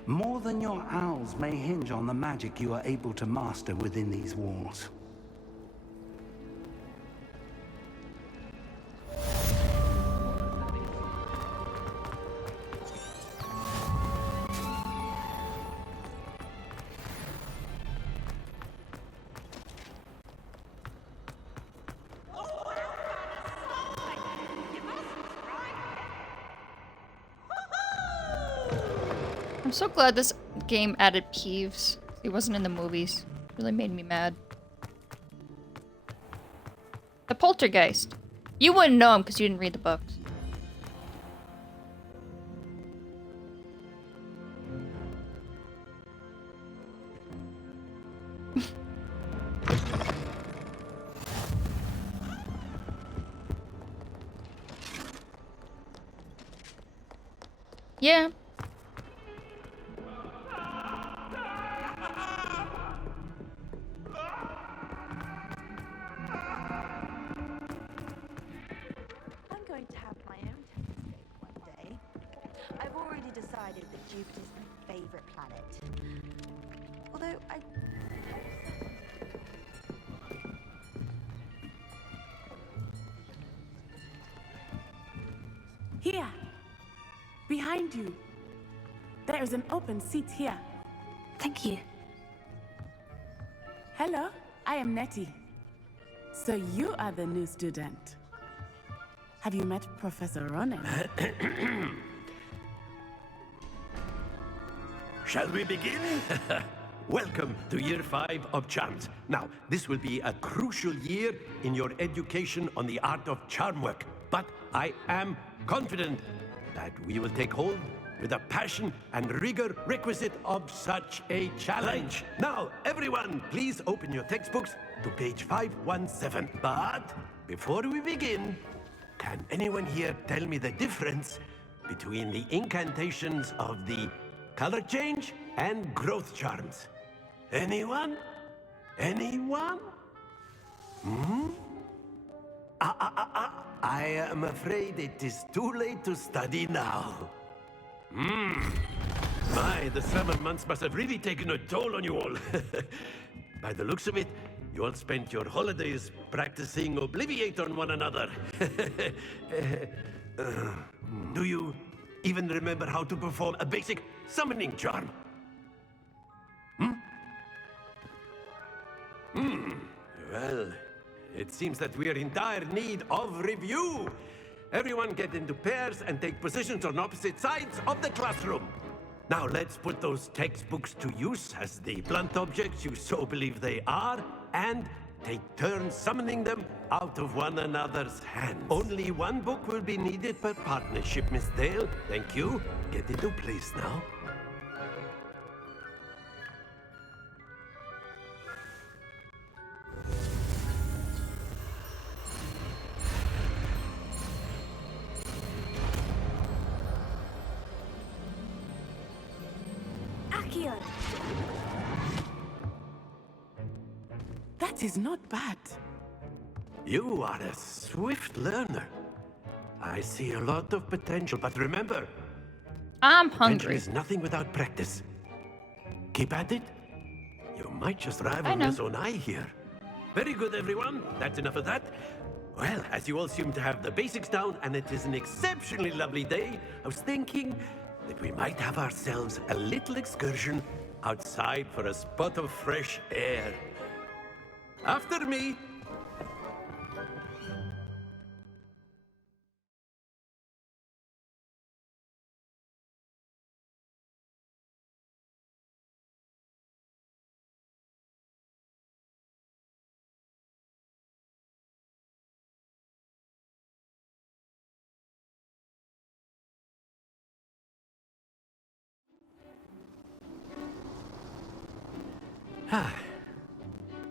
More than your owls may hinge on the magic you are able to master within these walls. I'm so glad this game added Peeves. He wasn't in the movies. It really made me mad. The Poltergeist. You wouldn't know him because you didn't read the books. Yeah. I'm going to have my own telescope one day. I've already decided that Jupiter's my favorite planet. Although I... Here! Behind you! There is an open seat here. Thank you. Hello, I am Nettie. So you are the new student. Have you met Professor Ronen? Shall we begin? Welcome to Year 5 of Charms. Now, this will be a crucial year in your education on the art of charm work. But I am confident that we will take hold with the passion and rigor requisite of such a challenge. Now, everyone, please open your textbooks to page 517. But before we begin, can anyone here tell me the difference between the incantations of the color change and growth charms? Anyone? Anyone? Hmm? I am afraid it is too late to study now. My, the summer months must have really taken a toll on you all. By the looks of it, you all spent your holidays practicing Obliviate on one another. Do you even remember how to perform a basic summoning charm? Well, it seems that we are in dire need of review. Everyone get into pairs and take positions on opposite sides of the classroom. Now let's put those textbooks to use as the blunt objects you so believe they are, and take turns summoning them out of one another's hands. Only one book will be needed per partnership, Miss Dale. Thank you. Get into place now. Accio! That is not bad. You are a swift learner. I see a lot of potential, but remember, I'm potential hungry. is nothing without practice. Keep at it. You might just rival I know. Miss Onai here. Very good, everyone. That's enough of that. Well, as you all seem to have the basics down, and it is an exceptionally lovely day, I was thinking that we might have ourselves a little excursion outside for a spot of fresh air. After me.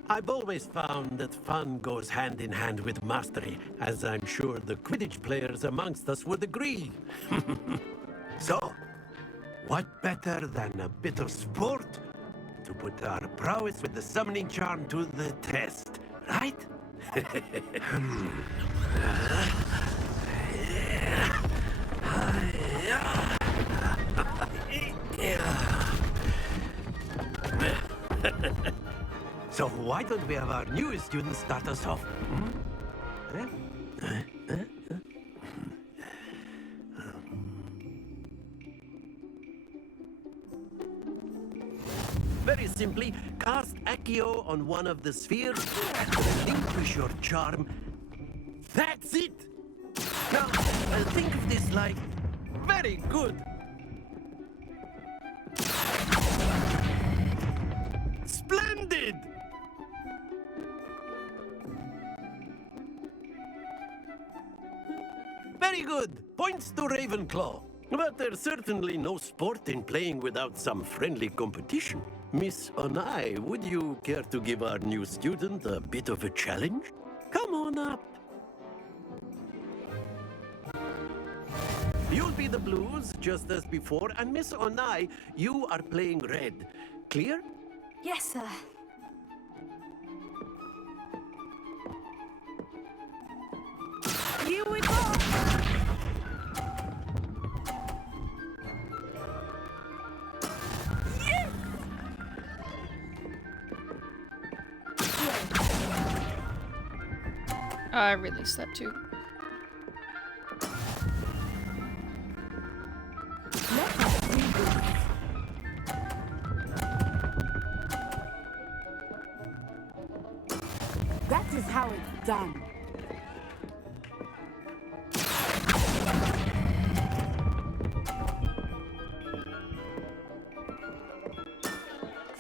I've always found that fun goes hand in hand with mastery, as I'm sure the Quidditch players amongst us would agree. So, what better than a bit of sport to put our prowess with the summoning charm to the test, right? So why don't we have our newest student start us off? Very simply, cast Accio on one of the spheres and relinquish your charm. That's it! Now, think of this like... Very good! Splendid! Very good! Points to Ravenclaw. But there's certainly no sport in playing without some friendly competition. Miss Onai, would you care to give our new student a bit of a challenge? Come on up. You'll be the blues, just as before, and Miss Onai, you are playing red. Clear? Yes, sir. Here we go! I released that too. That is how it's done.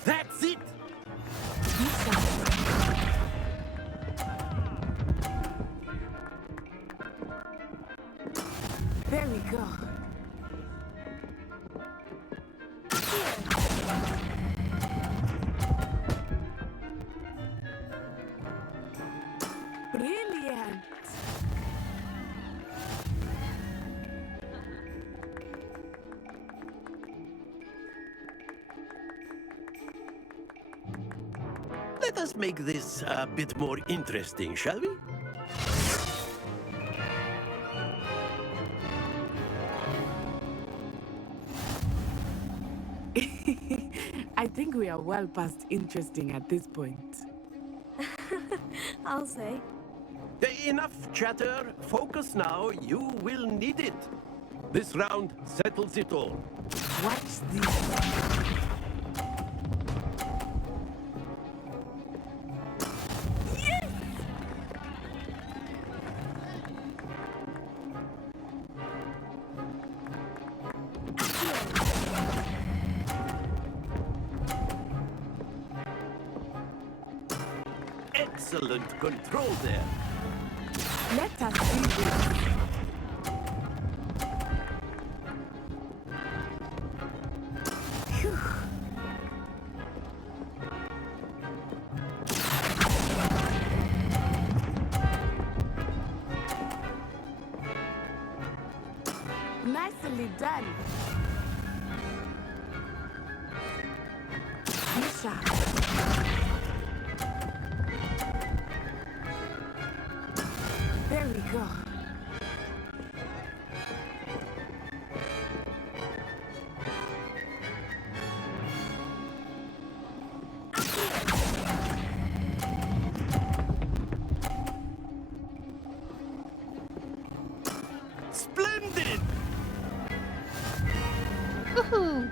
That's it! There we go. Brilliant. Let us make this a bit more interesting, shall we? I think we are well past interesting at this point. I'll say. Enough chatter. Focus now. You will need it. This round settles it all. Watch this. Excellent control there. Let us see this. Phew. Nicely done. Misha. There we go. Splendid! Woohoo!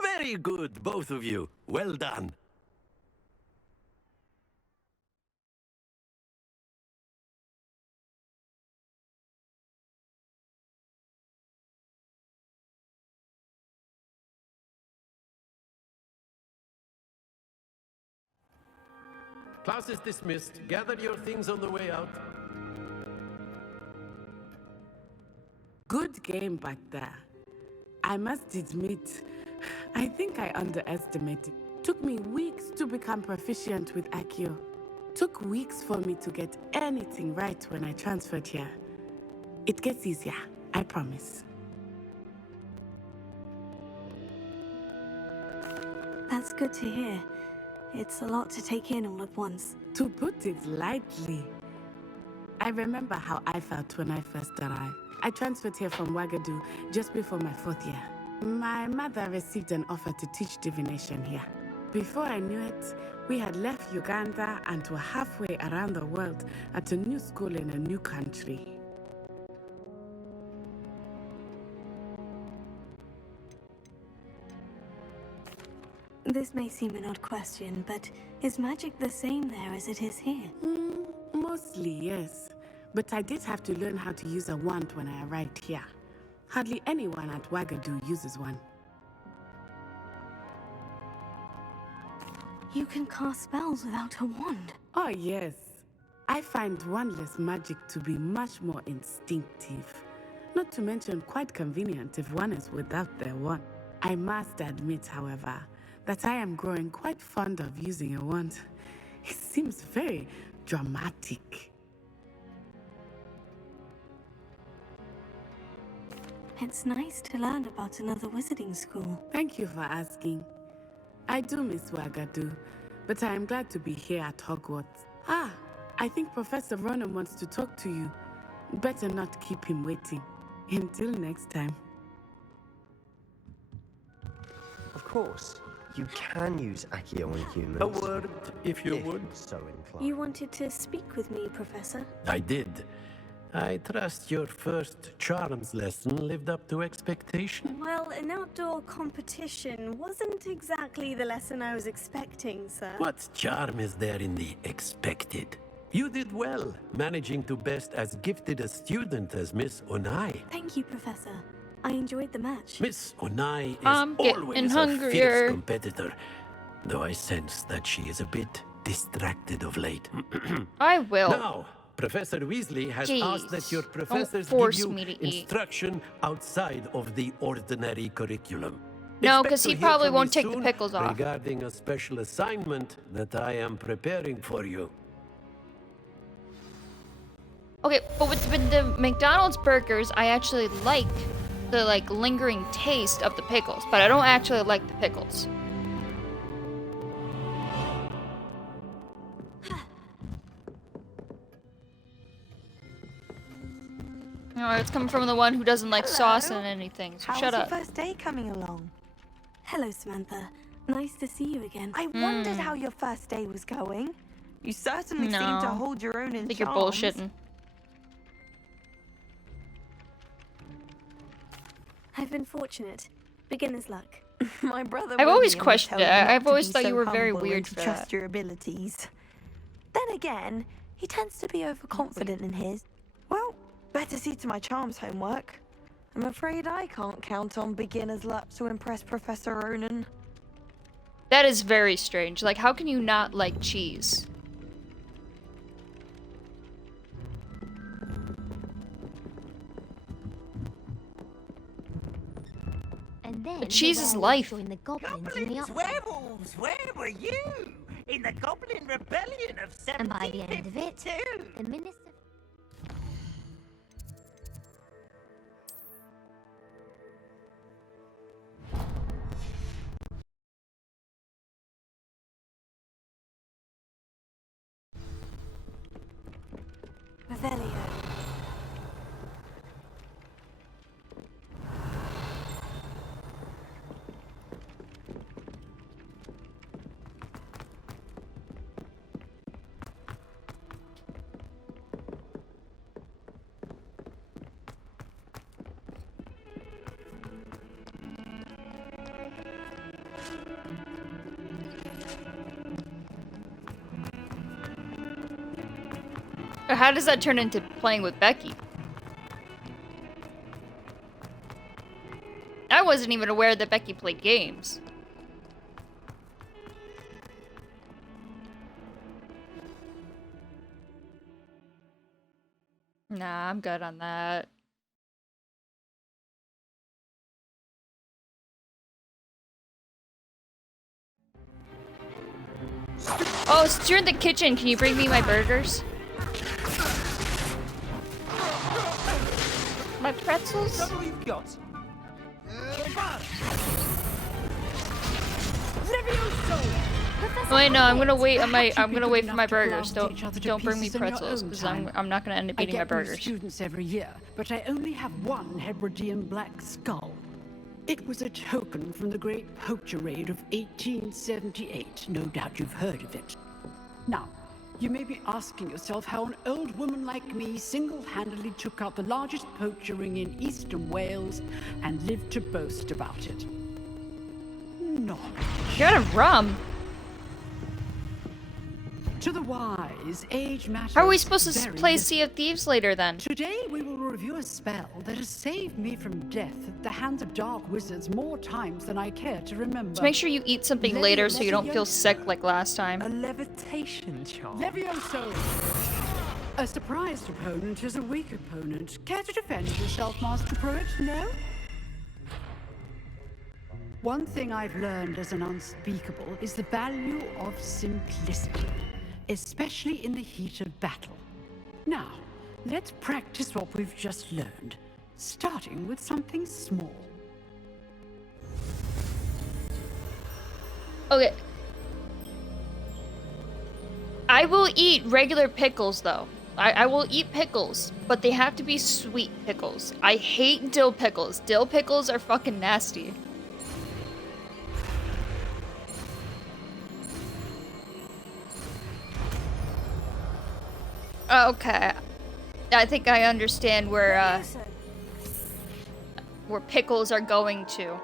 Very good, both of you. Well done. Class is dismissed. Gather your things on the way out. Good game back there. I must admit, I think I underestimated. Took me weeks to become proficient with Accio. Took weeks for me to get anything right when I transferred here. It gets easier, I promise. That's good to hear. It's a lot to take in all at once. To put it lightly, I remember how I felt when I first arrived. I transferred here from Wagadu just before my 4th year. My mother received an offer to teach divination here. Before I knew it, we had left Uganda and were halfway around the world at a new school in a new country. This may seem an odd question, but is magic the same there as it is here? Mostly, yes. But I did have to learn how to use a wand when I arrived here. Hardly anyone at Wagadu uses one. You can cast spells without a wand? Oh, yes. I find wandless magic to be much more instinctive. Not to mention quite convenient if one is without their wand. I must admit, however, that I am growing quite fond of using a wand. It seems very dramatic. It's nice to learn about another wizarding school. Thank you for asking. I do miss Wagadu, but I am glad to be here at Hogwarts. Ah, I think Professor Ronan wants to talk to you. Better not keep him waiting. Until next time. Of course, you can use Accio on humans. A word, if you would. So inclined. You wanted to speak with me, Professor? I did. I trust your first charms lesson lived up to expectation. Well, an outdoor competition wasn't exactly the lesson I was expecting, sir. What charm is there in the expected? You did well, managing to best as gifted a student as Miss Onai. Thank you, Professor. I enjoyed the match. Miss Onai is I'm getting always hungrier. a fierce competitor, though I sense that she is a bit distracted of late. I will. Now, Professor Weasley has asked that your professors give force you me to eat. instruction outside of the ordinary curriculum. No, Expect because to he hear probably from me won't take the soon pickles off. regarding a special assignment that I am preparing for you. Okay, but with the McDonald's burgers, I actually like the lingering taste of the pickles, but I don't actually like the pickles. No, it's coming from the one who doesn't like sauce and anything, so How's shut up. your first day coming along? Hello, Samantha. Nice to see you again. I wondered how your first day was going. You certainly seem to No. hold your own in I think you're charms. bullshitting. I've been fortunate. Beginner's luck. My brother I've always William questioned told it. me not I've to always be thought you so were very humble weird and to for trust that. your abilities. Then again, he tends to be overconfident in his. Well, better see to my charms homework. I'm afraid I can't count on beginner's luck to impress Professor Ronan. That is very strange. Like, how can you not like cheese? And then But cheese is life. joined the goblins in the Goblins, werewolves, where were you? In the Goblin Rebellion of 1752? And by the end of it, the minister. Revelio. How does that turn into playing with Becky? I wasn't even aware that Becky played games. Nah, I'm good on that. Oh, since you're in the kitchen, can you bring me my burgers? My pretzels? Is that all you've got? Leviosa! Wait, no, I'm gonna wait. I'm gonna wait for my burgers. Don't bring me pretzels, because I'm not gonna end up eating my burgers. Students every year, but I only have one Hebridean black skull. It was a token from the Great Poacher Raid of 1878. No doubt you've heard of it. Now, you may be asking yourself how an old woman like me single-handedly took out the largest poacher ring in eastern Wales and lived to boast about it. No. You're out of rum. To the wise, age matters. How are we supposed to very play little. Sea of Thieves later then? Today we will review a spell that has saved me from death at the hands of dark wizards more times than I care to remember. Just make sure you eat something later so you don't feel sick like last time. A levitation charm. Levioso! A surprised opponent is a weak opponent. Care to defend yourself, Master Pruitt? No? One thing I've learned as an unspeakable is the value of simplicity, especially in the heat of battle. Now, let's practice what we've just learned, starting with something small. Okay. I will eat regular pickles though. I will eat pickles, but they have to be sweet pickles. I hate dill pickles. Dill pickles are fucking nasty. Okay. I think I understand where pickles are going to.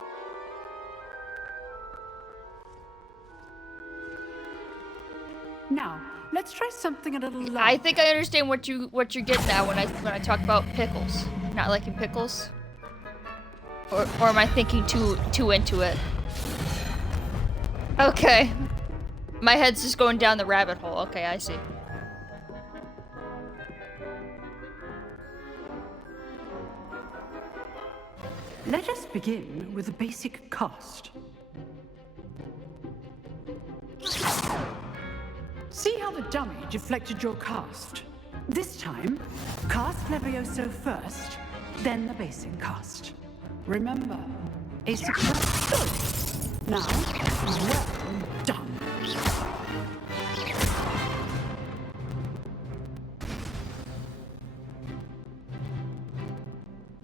Now, let's try something a little lighter. I think I understand what you're getting at when I talk about pickles. Not liking pickles? Or am I thinking too into it? Okay. My head's just going down the rabbit hole. Okay, I see. Let us begin with the basic cast. See how the dummy deflected your cast? This time, cast Levioso first, then the basic cast. Remember, a success. Good. Now, well done.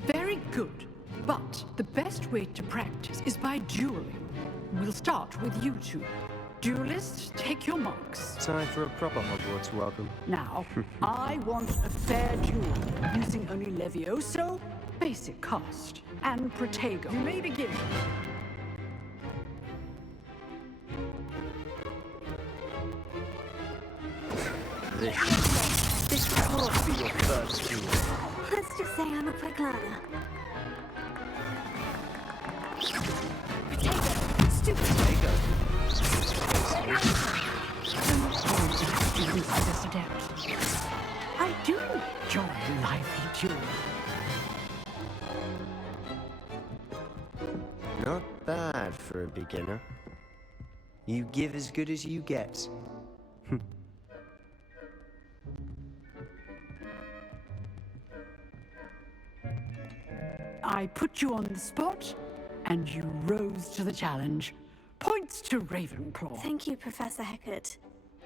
Very good. But the best way to practice is by dueling. We'll start with you two. Duelists, take your marks. Time for a proper Hogwarts welcome. Now, I want a fair duel, using only Levioso, basic cast, and Protego. You may begin. This can't be your first duel. Let's just say I'm a quick learner. I do enjoy lively duel. Not bad for a beginner. You give as good as you get. I put you on the spot, and you rose to the challenge. Points to Ravenclaw. Thank you, Professor Hecat.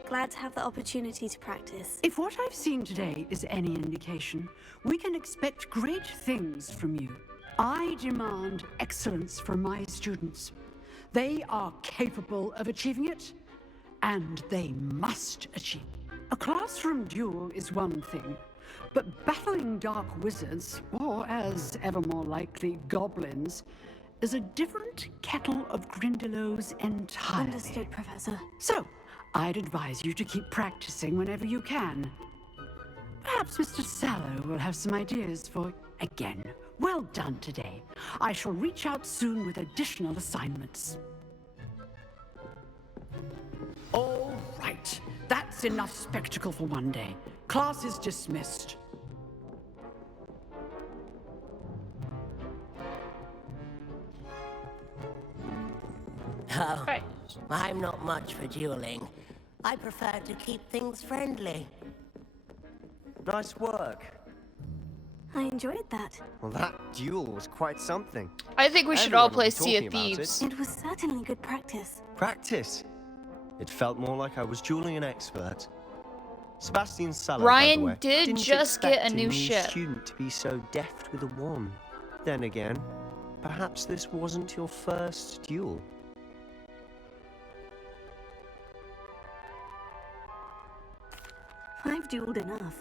Glad to have the opportunity to practice. If what I've seen today is any indication, we can expect great things from you. I demand excellence from my students. They are capable of achieving it, and they must achieve it. A classroom duel is one thing, but battling dark wizards, or as ever more likely, goblins, is a different kettle of Grindylows entirely. Understood, Professor. So, I'd advise you to keep practicing whenever you can. Perhaps Mr. Sallow will have some ideas for, again, well done today. I shall reach out soon with additional assignments. All right, that's enough spectacle for one day. Class is dismissed. Oh, I'm not much for dueling. I prefer to keep things friendly. Nice work. I enjoyed that. Well, that duel was quite something. I think we should all Everyone will play be Sea of talking about Thieves. It was certainly good practice. Practice? It felt more like I was dueling an expert. Sebastian Sallow, Ryan by the way, did didn't just get expect a new ship. student to be so deft with a wand. Then again, perhaps this wasn't your first duel. I've dueled enough.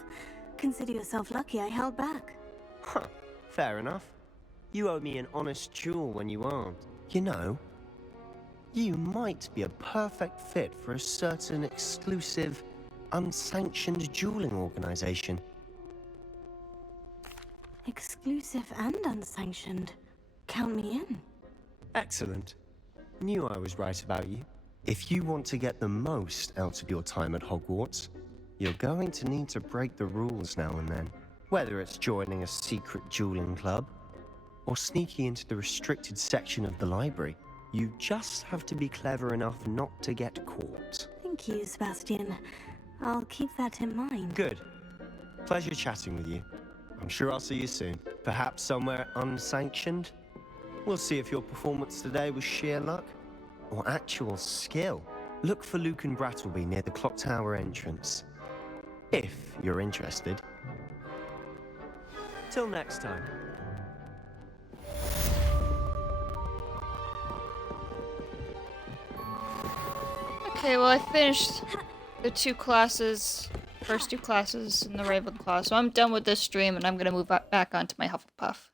Consider yourself lucky I held back. Huh, fair enough. You owe me an honest duel when you aren't. You know, you might be a perfect fit for a certain exclusive, unsanctioned dueling organization. Exclusive and unsanctioned. Count me in. Excellent. Knew I was right about you. If you want to get the most out of your time at Hogwarts, you're going to need to break the rules now and then. Whether it's joining a secret dueling club, or sneaking into the restricted section of the library, you just have to be clever enough not to get caught. Thank you, Sebastian. I'll keep that in mind. Good. Pleasure chatting with you. I'm sure I'll see you soon. Perhaps somewhere unsanctioned? We'll see if your performance today was sheer luck or actual skill. Look for Luke and Brattleby near the clock tower entrance, if you're interested. Till next time. Okay, well I finished the first two classes in the Ravenclaw, so I'm done with this stream and I'm gonna move back onto my Hufflepuff.